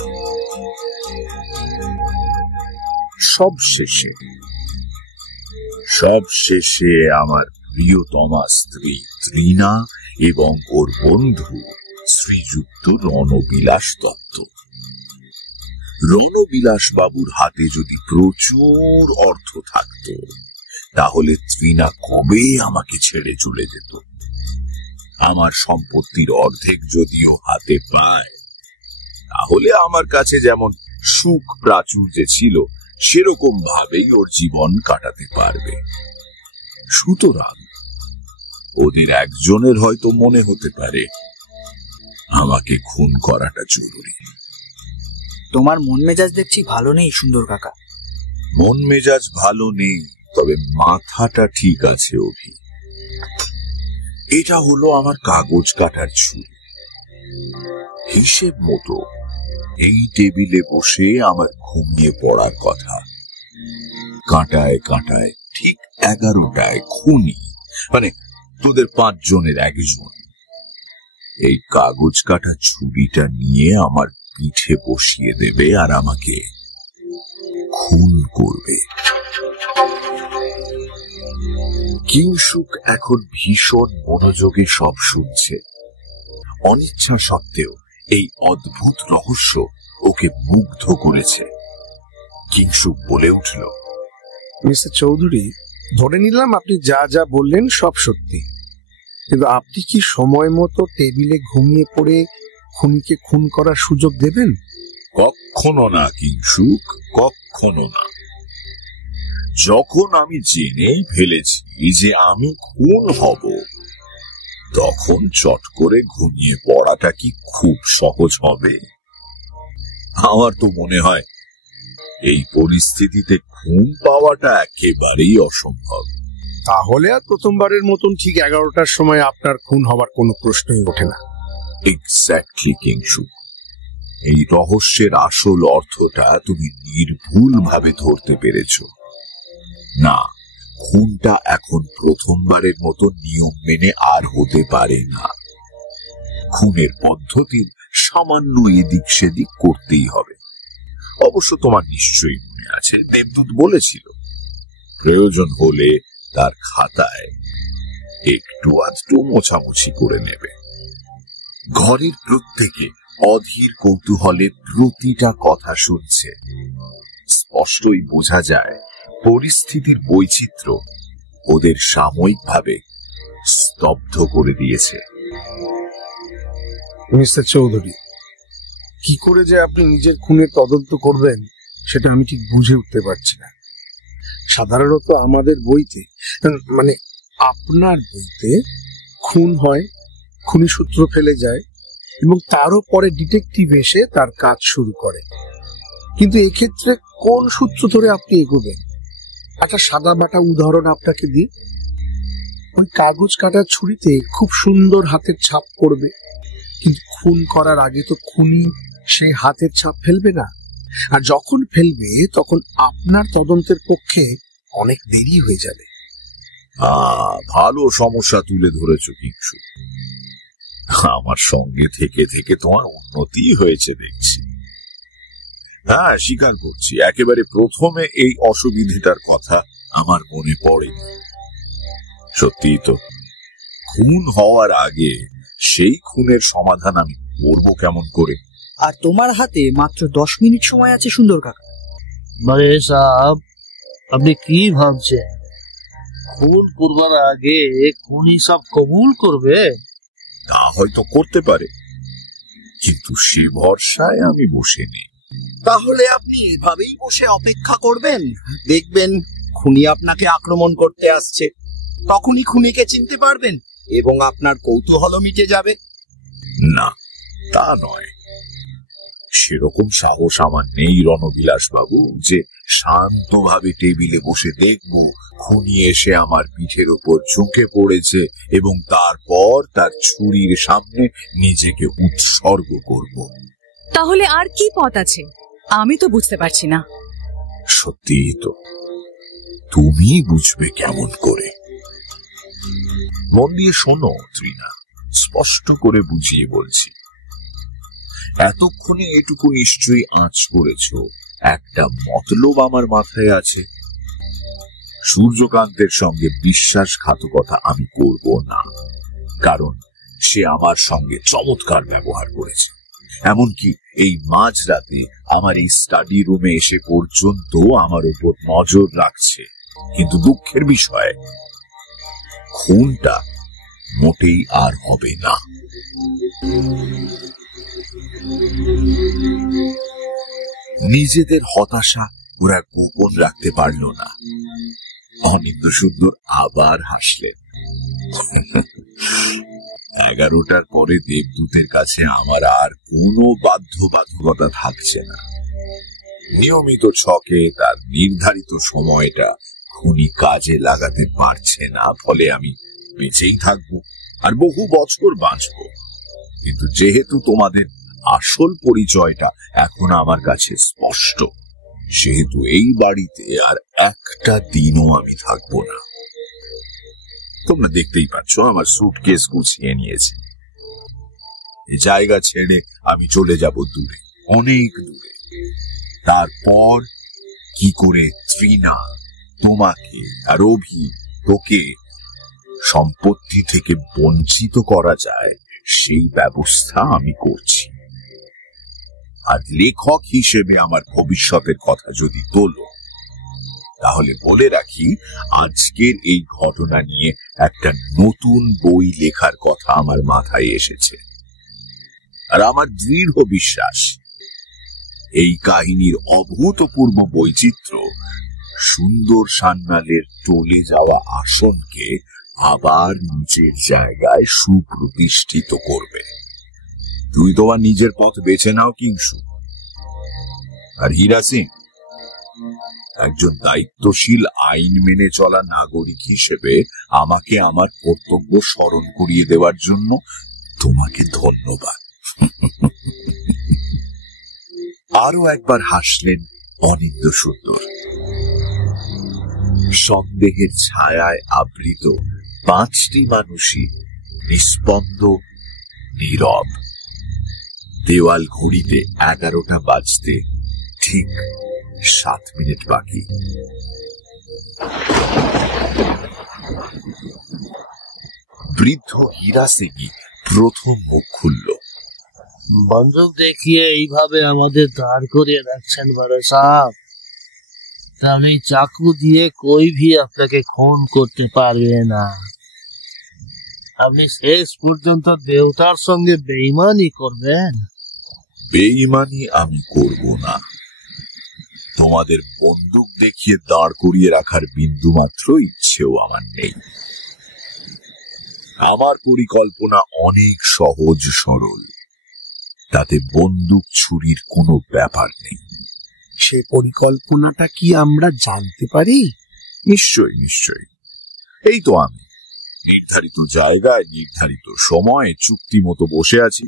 সবশেষে আমার প্রিয়তমা স্ত্রী ত্রিনা এবং ওর বন্ধু শ্রীযুক্ত রণবিলাস দত্ত। রণবিলাস বাবুর হাতে যদি প্রচুর অর্থ থাকত তাহলে ত্রিনা কবে আমাকে ছেড়ে চলে যেত। আমার সম্পত্তির অর্ধেক যদিও হাতে পায়, তাহলে আমার কাছে যেমন সুখ প্রাচুর্যে ছিল সেরকম ভাবেই ওর জীবন কাটাতে পারবে। সুতরাং ওদের একজনের হয়তো মনে হতে পারে আমাকে খুন করাটা জরুরি। তোমার মন মেজাজ দেখছি ভালো নেই সুন্দর কাকা। মন মেজাজ ভালো নেই, তবে মাথাটা ঠিক আছে অভি। এটা হলো আমার কাগজ কাটার ছুরি। হিসেব মতো এই টেবিলে বসে আমার ঘুমিয়ে পড়ার কথা। কাঁটায় কাঁটায় ঠিক 11টায় খুনি, মানে তোদের 5 জনের একজন, এই কাগজ কাটা ছুরিটা নিয়ে আমার পিঠে বসিয়ে দেবে আর আমাকে খুন করবে। কিংসুক এখন ভীষণ মনোযোগে সব শুনছে। অনিচ্ছা সত্ত্বেও এই অদ্ভুত রহস্য ওকে মুগ্ধ করেছে। কিংসুক বলে উঠল, মিস্টার চৌধুরী, ধরে নিলাম আপনি যা যা বললেন সব সত্যি, কিন্তু আপনি কি সময় মতো টেবিলে ঘুমিয়ে পড়ে খুনিকে খুন করার সুযোগ দেবেন? কখনো না কিংসুক, কখনো না। যখন আমি জেনেই ফেলেছি যে আমি খুন হব, তখন চট করে ঘুমিয়ে পড়াটা কি খুব সহজ হবে? আমার তো মনে হয় এই পরিস্থিতিতে ঘুম পাওয়াটা একেবারেই অসম্ভব। তাহলে আর প্রথমবারের মতন ঠিক 11টার সময় আপনার খুন হবার কোনো প্রশ্নই ওঠে না। এক্স্যাক্টলি কিংসুক, এই রহস্যের আসল অর্থটা তুমি নির্ভুলভাবে ধরতে পেরেছ। না, খুনটা এখন প্রথমবারের মতো নিয়ম মেনে আর হতে পারে না। খুনের পদ্ধতির সামান্য এদিক সেদিক করতেই হবে। অবশ্য তোমার নিশ্চয়ই মনে আছে, দেবদূত বলেছিল প্রয়োজন হলে তার খাতায় একটু আধটু মোছামুছি করে নেবে। ঘরের প্রত্যেকে অধীর কৌতূহলে প্রতিটা কথা শুনছে। স্পষ্টই বোঝা যায় পরিস্থিতির বৈচিত্র্য ওদের সাময়িকভাবে স্তব্ধ করে দিয়েছে। মিস্টার চৌধুরী, কি করে যে আপনি নিজের খুনের তদন্ত করবেন সেটা আমি ঠিক বুঝে উঠতে পারছি না। সাধারণত আমাদের বইতে, মানে আপনার বইতে, খুন হয়, খুনি সূত্র ফেলে যায় এবং তারও পরে ডিটেকটিভ এসে তার কাজ শুরু করে। কিন্তু এক্ষেত্রে কোন সূত্র ধরে আপনি এগোবেন? একটা সাদা বাটা উদাহরণ আপনাকে দিই। ওই কাগজ কাটার ছুরিতে খুব সুন্দর হাতের ছাপ পড়বে, কিন্তু খুন করার আগে তো খুনি সেই হাতের ছাপ ফেলবে না, আর যখন ফেলবে তখন আপনার তদন্তের পক্ষে অনেক দেরি হয়ে যাবে। ভালো সমস্যা তুলে ধরেছ কিংসু। আমার সঙ্গে থেকে থেকে তোমার উন্নতি হয়েছে দেখছি। হ্যাঁ, স্বীকার করছি, একেবারে প্রথমে এই অসুবিধাটার কথা আমার মনে পড়েনি। সত্যি তো, খুন হওয়ার আগে সেই খুনের সমাধান আমি করব কেমন করে? আর তোমার হাতে মাত্র 10 মিনিট সময় আছে সুন্দর কাকা। মানে সাহেব, আপনি কি ভাবছেন খুন করবার আগে খুনি সব কবুল করবে? তা হয়তো করতে পারে, কিন্তু সে ভরসায় আমি বসে নেই। তাহলে আপনি এভাবেই বসে অপেক্ষা করবেন? দেখবেন খুনি আপনাকে আক্রমণ করতে আসছে, তখনই খুনিকে চিনতে পারবেন এবং আপনার কৌতূহল মিটে যাবে। না, তা নয়। সেরকম সাহস আমার নেই রণবিলাস বাবু, যে শান্তভাবে টেবিলে বসে দেখব খুনি এসে আমার পিঠের উপর ঝুঁকে পড়েছে এবং তারপর তার ছুরির সামনে নিজেকে উৎসর্গ করব। তাহলে আর কি পথ আছে? আমি তো বুঝতে পারছি না। সত্যিই তো, তুমি বুঝবে কেমন করে? মন দিয়ে শোনো ত্রিনা, স্পষ্ট করে বুঝিয়ে বলছি। এতক্ষণে এটুকু নিশ্চয়ই আঁচ করেছ, একটা মতলব আমার মাথায় আছে। সূর্যকান্তের সঙ্গে বিশ্বাসঘাতকতা আমি করব না, কারণ সে আমার সঙ্গে চমৎকার ব্যবহার করেছে। এমনকি এই মাঝরাতে আমার এই স্টাডি রুমে এসে পর্যন্ত আমার উপর নজর রাখছে। কিন্তু দুঃখের বিষয়, খুনটা মোটেই আর হবে না। নিজেদের হতাশা ওরা গোপন রাখতে পারল না। অনিন্দ সুন্দর আবার হাসলেন। 11টার পরে দেবদূতের কাছে আমার আর কোনো বাধ্যবাধকতা থাকছে না। নিয়মিত ছকে তার নির্ধারিত সময়টা খুনি কাজে লাগাতে পারছে না, ফলে আমি বেঁচেই থাকবো আর বহু বছর বাঁচব। কিন্তু যেহেতু তোমাদের আসল পরিচয়টা এখন আমার কাছে স্পষ্ট, সেহেতু এই বাড়িতে আর একটা দিনও আমি থাকবো না। তোমরা দেখতেই পাচ্ছ আমার সুটকেস গুছিয়ে নিয়েছি। জায়গা ছেড়ে আমি চলে যাব দূরে, অনেক দূরে। তারপর কি করে ত্রিনা, তোমাকে আর অভি, তোকে সম্পত্তি থেকে বঞ্চিত করা যায় সেই ব্যবস্থা আমি করছি। আর লেখক হিসেবে আমার ভবিষ্যতের কথা যদি তোলো, তাহলে বলে রাখি আজকের এই ঘটনা নিয়ে একটা নতুন বই লেখার কথা আমার মাথায় এসেছে। আর আমার দৃঢ় বিশ্বাস এই কাহিনীর অভূতপূর্ব বৈচিত্র্য সুন্দর সান্যালের টলে যাওয়া আসনকে আবার নিজের জায়গায় সুপ্রতিষ্ঠিত করবে। তুই তোমার নিজের পথ বেছে নাও কিংসু। আর হীরা সিং, একজন দায়িত্বশীল আইন মেনে চলা নাগরিক হিসেবে আমাকে আমার কর্তব্য স্মরণ করিয়ে দেওয়ার জন্য তোমাকে ধন্যবাদ। আরো একবার হাসলেন অনিন্দ সুন্দর। সন্দেহের ছায়ায় আবৃত 5টি মানুষই নিস্পন্দ, নীরব। দেওয়াল ঘড়িতে 11টা বাজতে ঠিক 7 মিনিট বাকি। বৃদ্ধ হীরা সিংই প্রথম মুখ খুলল। বন্দুক দেখিয়ে এইভাবে আমাদের দাঁড় করিয়ে রাখছেন বড় সাহেব, তাহলে এই চাকু দিয়ে কই ভি আপনাকে খুন করতে পারবে না। আপনি শেষ পর্যন্ত দেবতার সঙ্গে বেঈমানি করবেন। বেঈমানি আমি করব না। তোমাদের বন্দুক দেখিয়ে দাঁড় করিয়ে রাখার বিন্দুমাত্র ইচ্ছেও আমার নেই। আমার পরিকল্পনা অনেক সহজ সরল, তাতে বন্দুক ছুরির কোনো ব্যাপার নেই। সে পরিকল্পনাটা কি আমরা জানতে পারি? নিশ্চয়ই নিশ্চয়ই। এই তো আমি নির্ধারিত জায়গায় নির্ধারিত সময়ে চুক্তি মতো বসে আছি।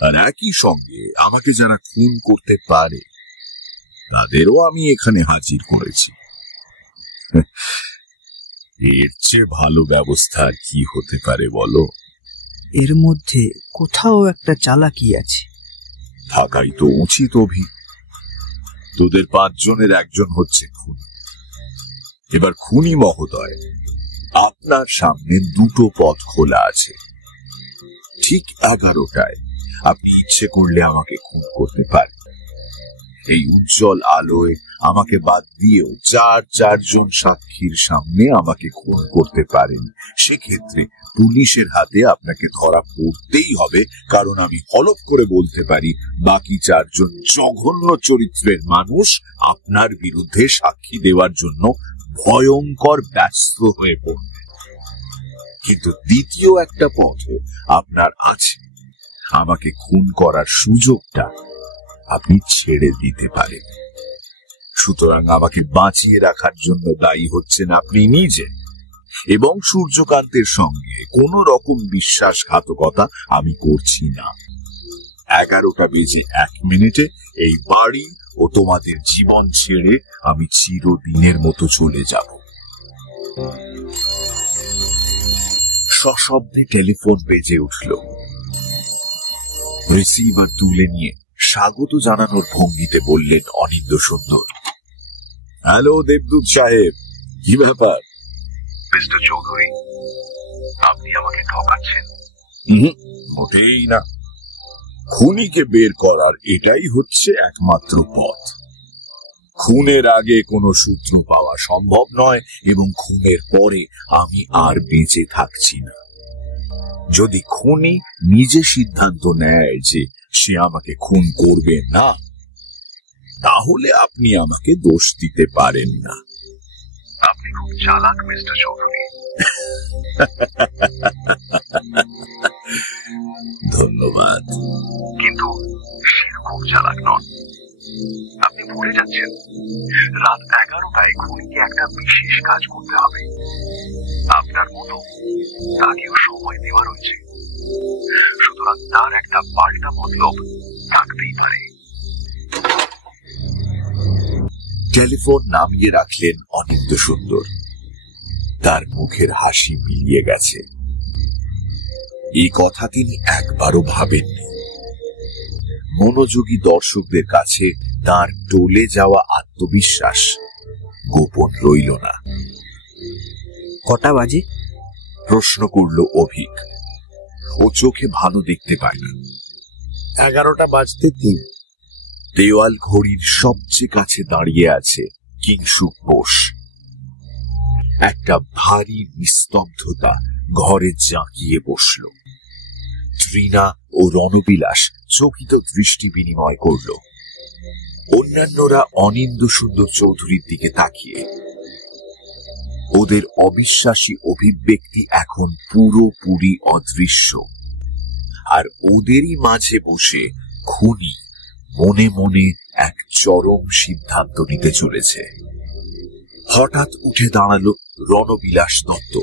আর একই সঙ্গে আমাকে যারা খুন করতে পারে তাদেরও আমি এখানে হাজির করেছি। এর চেয়ে ভালো ব্যবস্থা আর কি হতে পারে বলো? এর মধ্যে কোথাও একটা চালাকি আছে। থাকাই তো উচিত অভি। তোদের 5 জনের একজন হচ্ছে খুন। এবার খুনি মহোদয়, আপনার সামনে 2টো পথ খোলা আছে। ঠিক 11টায় আপনি ইচ্ছে করলে আমাকে খুন করতে পারেন। এই উজ্জ্বল আলোয় আমাকে বাদ দিয়েও 4 জন সাক্ষীর সামনে আমাকে খুন করতে পারেন। সেক্ষেত্রে পুলিশের হাতে আপনাকে ধরা পড়তেই হবে, কারণ আমি হলফ করে বলতে পারি বাকি 4 জন জঘন্য চরিত্রের মানুষ আপনার বিরুদ্ধে সাক্ষী দেওয়ার জন্য ভয়ঙ্কর ব্যস্ত হয়ে পড়বে। কিন্তু দ্বিতীয় একটা পথও আপনার আছে। আমাকে খুন করার সুযোগটা আপনি ছেড়ে দিতে পারেন। সুতরাং আমাকে বাঁচিয়ে রাখার জন্য দায়ী হচ্ছেন আপনি নিজে, এবং সূর্যকান্তের সঙ্গে কোন রকম বিশ্বাসঘাতকতা আমি করছি না। 11টা বেজে 1 মিনিটে এই বাড়ি ও তোমাদের জীবন ছেড়ে আমি চিরদিনের মতো চলে যাব। সশব্দে টেলিফোন বেজে উঠল। রিসিভার তুলে নিয়ে স্বাগত জানানোর ভঙ্গিতে বললেন অনিন্দ সুন্দর, হ্যালো দেবদূত সাহেব, কি ব্যাপার? মিস্টার চৌধুরী, আপনি আমাকে ঠকাচ্ছেন। মোটেই না। খুনিকে বের করার এটাই হচ্ছে একমাত্র পথ। খুনের আগে কোনো সূত্র পাওয়া সম্ভব নয়, এবং খুনের পরে আমি আর বেঁচে থাকছি না। যদি খুনি নিজে সিদ্ধান্ত নেয় যে সে আমাকে খুন করবে না, তাহলে আপনি আমাকে দোষ দিতে পারেন না। আপনি খুব চালাক মিস্টার চৌধুরী। ধন্যবাদ। কিন্তু সেরকম চালাক নন। আপনি ভুলে যাচ্ছেন রাত 11টায় খুনিকে একটা বিশেষ কাজ করতে হবে। আপনার মতো তাকেও সময় দেওয়া রয়েছে, সুতরাং তার একটা পাল্টা মতলব থাকতেই পারে। টেলিফোন নামিয়ে রাখলেন অনিন্দ্য সুন্দর। তার মুখের হাসি মিলিয়ে গেছে। এই কথা তিনি একবারও ভাবেননি। মনোযোগী দর্শকদের কাছে তার টলে যাওয়া আত্মবিশ্বাস গোপন রইল না। কটা বাজে? প্রশ্ন করল অভিক। ও চোখে ভালো দেখতে পায় না। 11টা বাজতে 3। দেওয়াল ঘড়ির সবচেয়ে কাছে দাঁড়িয়ে আছে কিংসুক বোস। একটা ভারী নিস্তব্ধতা ঘরে জাঁকিয়ে বসল। তৃণা ও রণবিলাস চকিত দৃষ্টি বিনিময় করল। অন্যান্যরা অনিন্দ্য সুন্দর চৌধুরীর দিকে তাকিয়ে। ওদের অবিশ্বাসী অভিব্যক্তি এখন পুরোপুরি অদৃশ্য। আর ওদেরই মাঝে বসে খুনি মনে মনে এক চরম সিদ্ধান্ত নিতে চলেছে। হঠাৎ উঠে দাঁড়ালো রণবিলাস দত্ত।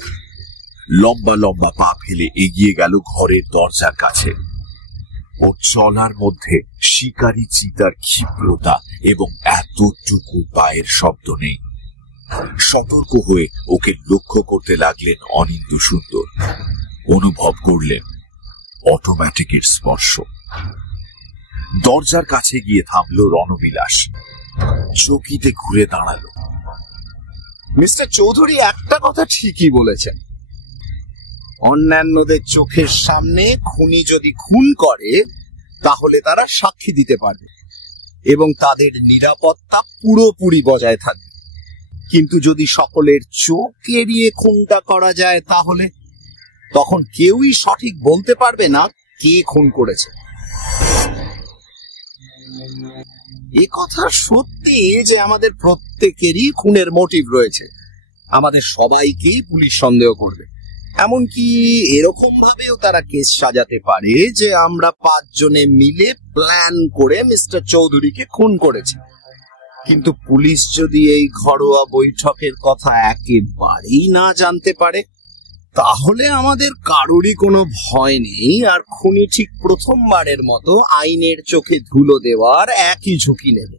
লম্বা লম্বা পা ফেলে এগিয়ে গেল ঘরের দরজার কাছে। ওর চলার মধ্যে শিকারী চিতার ক্ষিপ্রতা এবং এতটুকু পায়ের শব্দ নেই। সতর্ক হয়ে ওকে লক্ষ্য করতে লাগলেন অনিন্দ্য সুন্দর। অনুভব করলেন অটোমেটিকের স্পর্শ। দরজার কাছে গিয়ে থামল রণবিলাস। চকিতে ঘুরে দাঁড়ালো। মিস্টার চৌধুরী একটা কথা ঠিকই বলেছেন। অন্যান্যদের চোখের সামনে খুনি যদি খুন করে তাহলে তারা সাক্ষী দিতে পারবে এবং তাদের নিরাপত্তা পুরোপুরি বজায় থাকবে। কিন্তু যদি সকলের চোখ এড়িয়ে খুনটা করা যায় তাহলে তখন কেউই সঠিক বলতে পারবে না কে খুন করেছে। এ কথা সত্যি যে আমাদের প্রত্যেকেরই খুনের মোটিভ রয়েছে। আমাদের সবাইকেই পুলিশ সন্দেহ করবে। এমনকি এরকম ভাবেও তারা কেস সাজাতে পারে যে আমরা 5 জনে মিলে প্ল্যান করে মিস্টার চৌধুরীকে খুন করেছি। কিন্তু পুলিশ যদি এই ঘরোয়া বৈঠকের কথা একেবারেই না জানতে পারে তাহলে আমাদের কারোরই কোনো ভয় নেই। আর খুনি ঠিক প্রথমবারের মতো আইনের চোখে ধুলো দেওয়ার একই ঝুঁকি নেবে।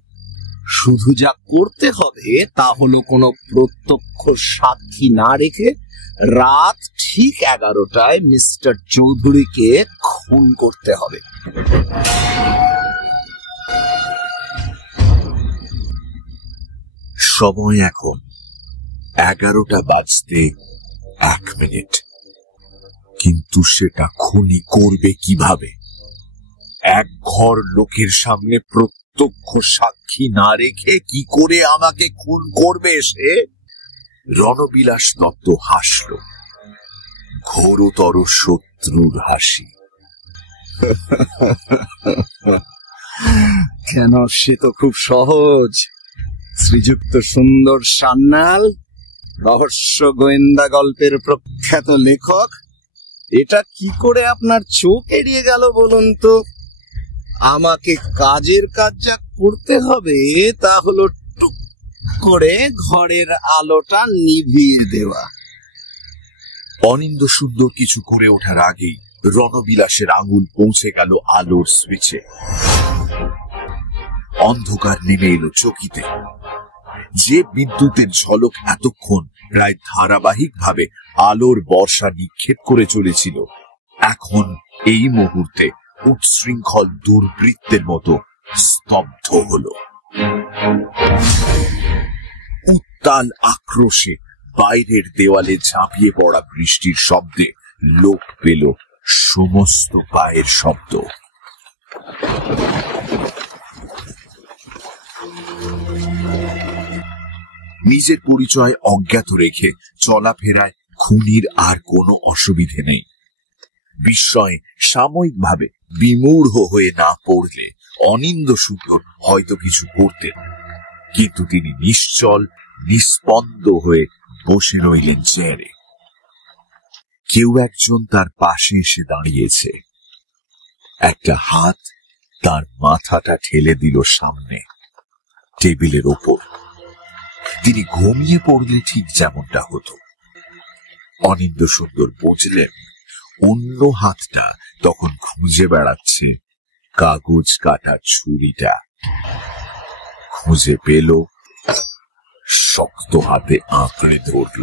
শুধু যা করতে হবে তা হলো কোনো প্রত্যক্ষ সাক্ষী না রেখে রাত ঠিক 11টায় মিস্টার চৌধুরীকে খুন করতে হবে। সময় এখন 11টা বাজতে 1 মিনিট। কিন্তু সেটা খুনি করবে কিভাবে? এক ঘর লোকের সামনে প্রত্যক্ষ সাক্ষী না রেখে কি করে আমাকে খুন করবে সে? রণবিলাস দত্ত হাসল, ঘোরতর শত্রুর হাসি। কেন, সে তো খুব সহজ। শ্রীযুক্ত সুন্দর সান্যাল, রহস্য গোয়েন্দা গল্পের প্রখ্যাত লেখক, এটা কি করে আপনার চোখ এড়িয়ে গেল বলুন তো? আমাকে কাজের কাজ যা করতে হবে তা হলো টুক করে ঘরের আলোটা নিভিয়ে দেওয়া। অনিন্দ্য সুন্দর কিছু করে ওঠার আগেই রণবিলাসের আঙুল পৌঁছে গেল আলোর সুইচে। অন্ধকার নেমে এলো চকিতে। যে বিদ্যুতের ঝলক এতক্ষণ প্রায় ধারাবাহিকভাবে আলোর বর্ষা নিক্ষেপ করে চলেছিল, এখন এই মুহূর্তে উচ্ছৃঙ্খল দুর্বৃত্তের মতো স্তব্ধ হলো। উত্তাল আক্রোশে বাইরের দেওয়ালে ঝাঁপিয়ে পড়া বৃষ্টির শব্দে লোক পেল সমস্ত পায়ের শব্দ। নিজের পরিচয় অজ্ঞাত রেখে চলাফেরায় খুনির আর কোনো অসুবিধে নেই। বিস্ময়ে সাময়িকভাবে বিমূঢ় হয়ে না পড়লে অনিন্দ্য সুন্দর হয়তো কিছু করতেন, কিন্তু তিনি নিশ্চল নিস্পন্দ হয়ে বসে রইলেন চেয়ারে। কেউ একজন তার পাশে এসে দাঁড়িয়েছে। একটা হাত তার মাথাটা ঠেলে দিল সামনে টেবিলের ওপর। তিনি ঘুমিয়ে পড়লে ঠিক যেমনটা হতো। অনিন্দ্য সুন্দর বুঝলেন অন্য হাতটা তখন খুঁজে বেড়াচ্ছে কাগজ কাটার ছুরিটা। খুঁজে পেল শক্ত হাতে আঁকড়ে ধরল।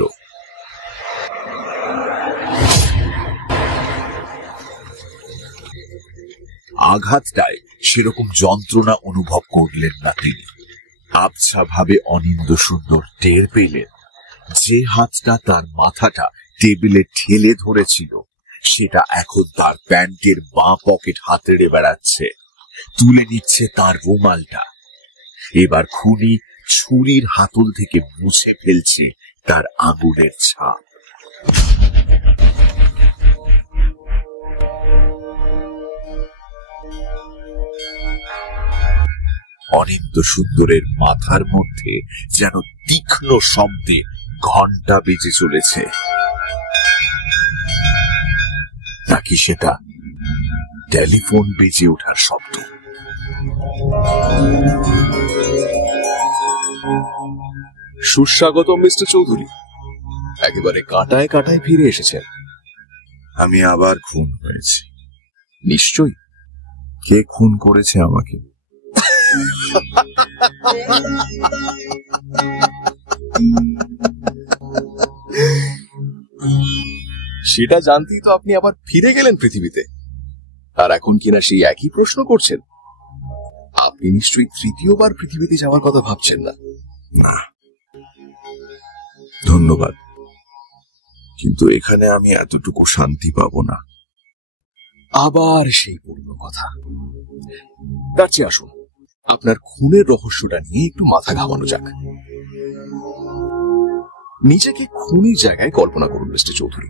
আঘাতটায় সেরকম যন্ত্রণা অনুভব করলেন না তিনি। আবছা ভাবে অনিন্দ সুন্দর টের পেলেন যে হাতটা তার মাথাটা টেবিলে ঠেলে ধরেছিল সেটা এখন তার প্যান্টের বাঁ পকেট হাতড়ে বেড়াচ্ছে, তুলে নিচ্ছে তার রুমালটা। এবার খুনি ছুরির হাতল থেকে মুছে ফেলছে তার আঙুলের ছাপ। অনিন্দ সুন্দরের মাথার মধ্যে যেন তীক্ষ্ণ শব্দে ঘন্টা বেজে চলেছে, নাকি সেটা টেলিফোন বেজে ওঠার শব্দ। সুস্বাগত মিস্টার চৌধুরী, একেবারে কাঁটায় কাঁটায় ফিরে এসেছেন। আমি আবার খুন হয়েছি। নিশ্চয়ই। কে খুন করেছে আমাকে? সেটা জানতেই তো আপনি আবার ফিরে গেলেন পৃথিবীতে, আর এখন কিনা সেই একই প্রশ্ন করছেন। আপনি নিশ্চয়ই তৃতীয়বার পৃথিবীতে যাওয়ার কথা ভাবছেন না? না, ধন্যবাদ, কিন্তু এখানে আমি এতটুকু শান্তি পাবো না। আবার সেই পুরনো কথা। তার চেয়ে আসুন আপনার খুনের রহস্যটা নিয়ে একটু মাথা ঘামানো যাক। নিজেকে খুনির জায়গায় কল্পনা করুন মিস্টার চৌধুরী।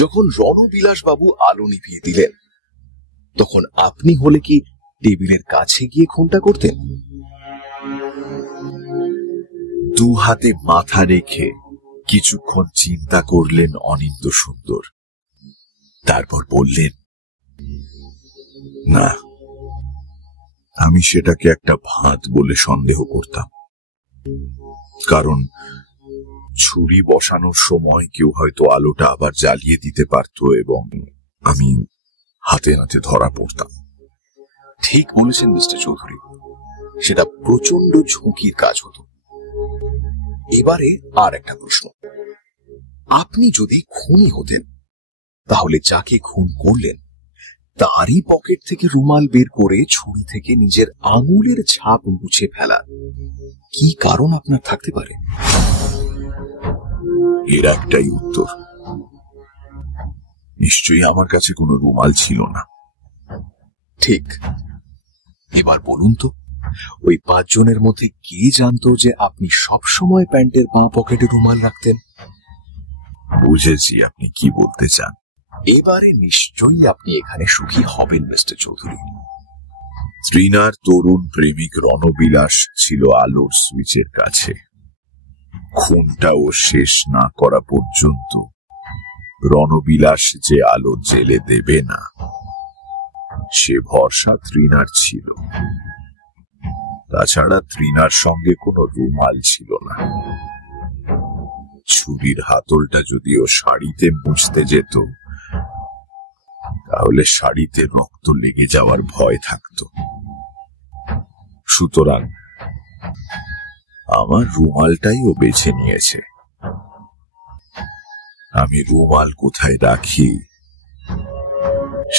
যখন রণবিলাস বাবু আলো নিভিয়ে দিলেন তখন আপনি হলে কি টেবিলের কাছে গিয়ে খুনটা করতেন? দু হাতে মাথা রেখে কিছুক্ষণ চিন্তা করলেন অনিন্দ সুন্দর, তারপর বললেন, না, আমি সেটাকে একটা ফাঁদ বলে সন্দেহ করতাম। কারণ ছুরি বসানোর সময় কেউ হয়তো আলোটা আবার জ্বালিয়ে দিতে পারত এবং আমি হাতে নাতে ধরা পড়তাম। ঠিক বলেছেন মিস্টার চৌধুরী, সেটা প্রচন্ড ঝুঁকির কাজ হতো। এবারে আর একটা প্রশ্ন, আপনি যদি খুনি হতেন তাহলে যাকে খুন করলেন তারই পকেট থেকে রুমাল বের করে ছুরি থেকে নিজের আঙুলের ছাপ মুছে ফেলা কি কারণ আপনার থাকতে পারে? এর একটাই উত্তর, নিশ্চয়ই আমার কাছে কোনো রুমাল ছিল না। ঠিক। এবার বলুন তো, ওই 5 জনের মধ্যে কে জানতো যে আপনি সবসময় প্যান্টের বাঁ পকেটে রুমাল রাখতেন? বুঝেছি আপনি কি বলতে চান। এবারে নিশ্চয়ই আপনি এখানে সুখী হবেন মিস্টার চৌধুরী। তৃণার তরুণ প্রেমিক রণবিলাস ছিল আলোর সুইচের কাছে। খুনটাও শেষ না করা পর্যন্ত রণবিলাস যে আলো জেলে দেবে না সে ভরসা তৃণার ছিল। তাছাড়া তৃণার সঙ্গে কোনো রুমাল ছিল না। ছুরির হাতলটা যদিও শাড়িতে মুছতে যেত তাহলে শাড়িতে রক্ত লেগে যাওয়ার ভয় থাকত। সুতরাং আমার রুমালটাই ও বেছে নিয়েছে। আমি রুমাল কোথায় রাখি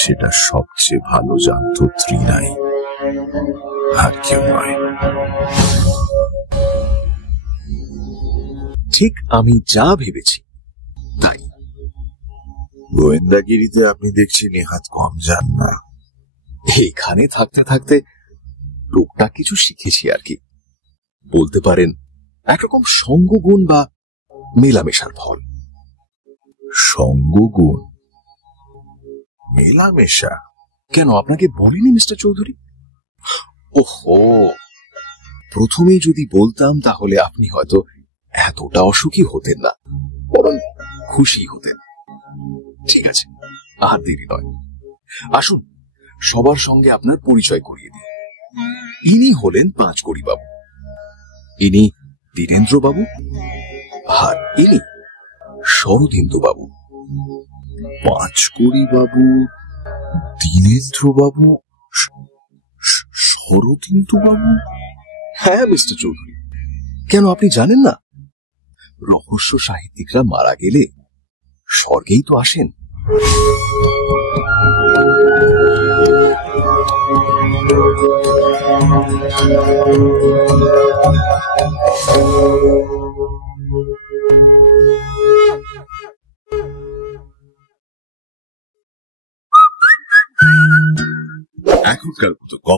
সেটা সবচেয়ে ভালো জানত তৃণাই, আর কেউ নয়। ঠিক আমি যা ভেবেছি তাই। গোয়েন্দাগিরিতে আপনি দেখছি নেহাত কম যান না। এখানে থাকতে থাকতে টুকটাক কিছু শিখেছি আর কি। বলতে পারেন একরকম সঙ্গগুণ বা মেলামেশার ফল। সঙ্গগুণ? মেলামেশা? কেন, আপনাকে বলিনি মিস্টার চৌধুরী? ওহো, প্রথমেই যদি বলতাম তাহলে আপনি হয়তো এতটা অসুখী হতেন না, বরং খুশি হতেন। ঠিক আছে, আর দেরি নয়, আসুন সবার সঙ্গে আপনার পরিচয় করিয়ে দিই। ইনি হলেন 5 কড়ি বাবু, ইনি বীরেন্দ্র বাবু, আর ইনি শরদিন্দু বাবু। 5 কড়ি বাবু, দীনেন্দ্র বাবু, শরদিন্দু বাবু? হ্যাঁ মিস্টার চৌধুরী, কেন আপনি জানেন না? রহস্য সাহিত্যিকরা মারা গেলে স্বর্গেই তো আসেন। এখনকার মতো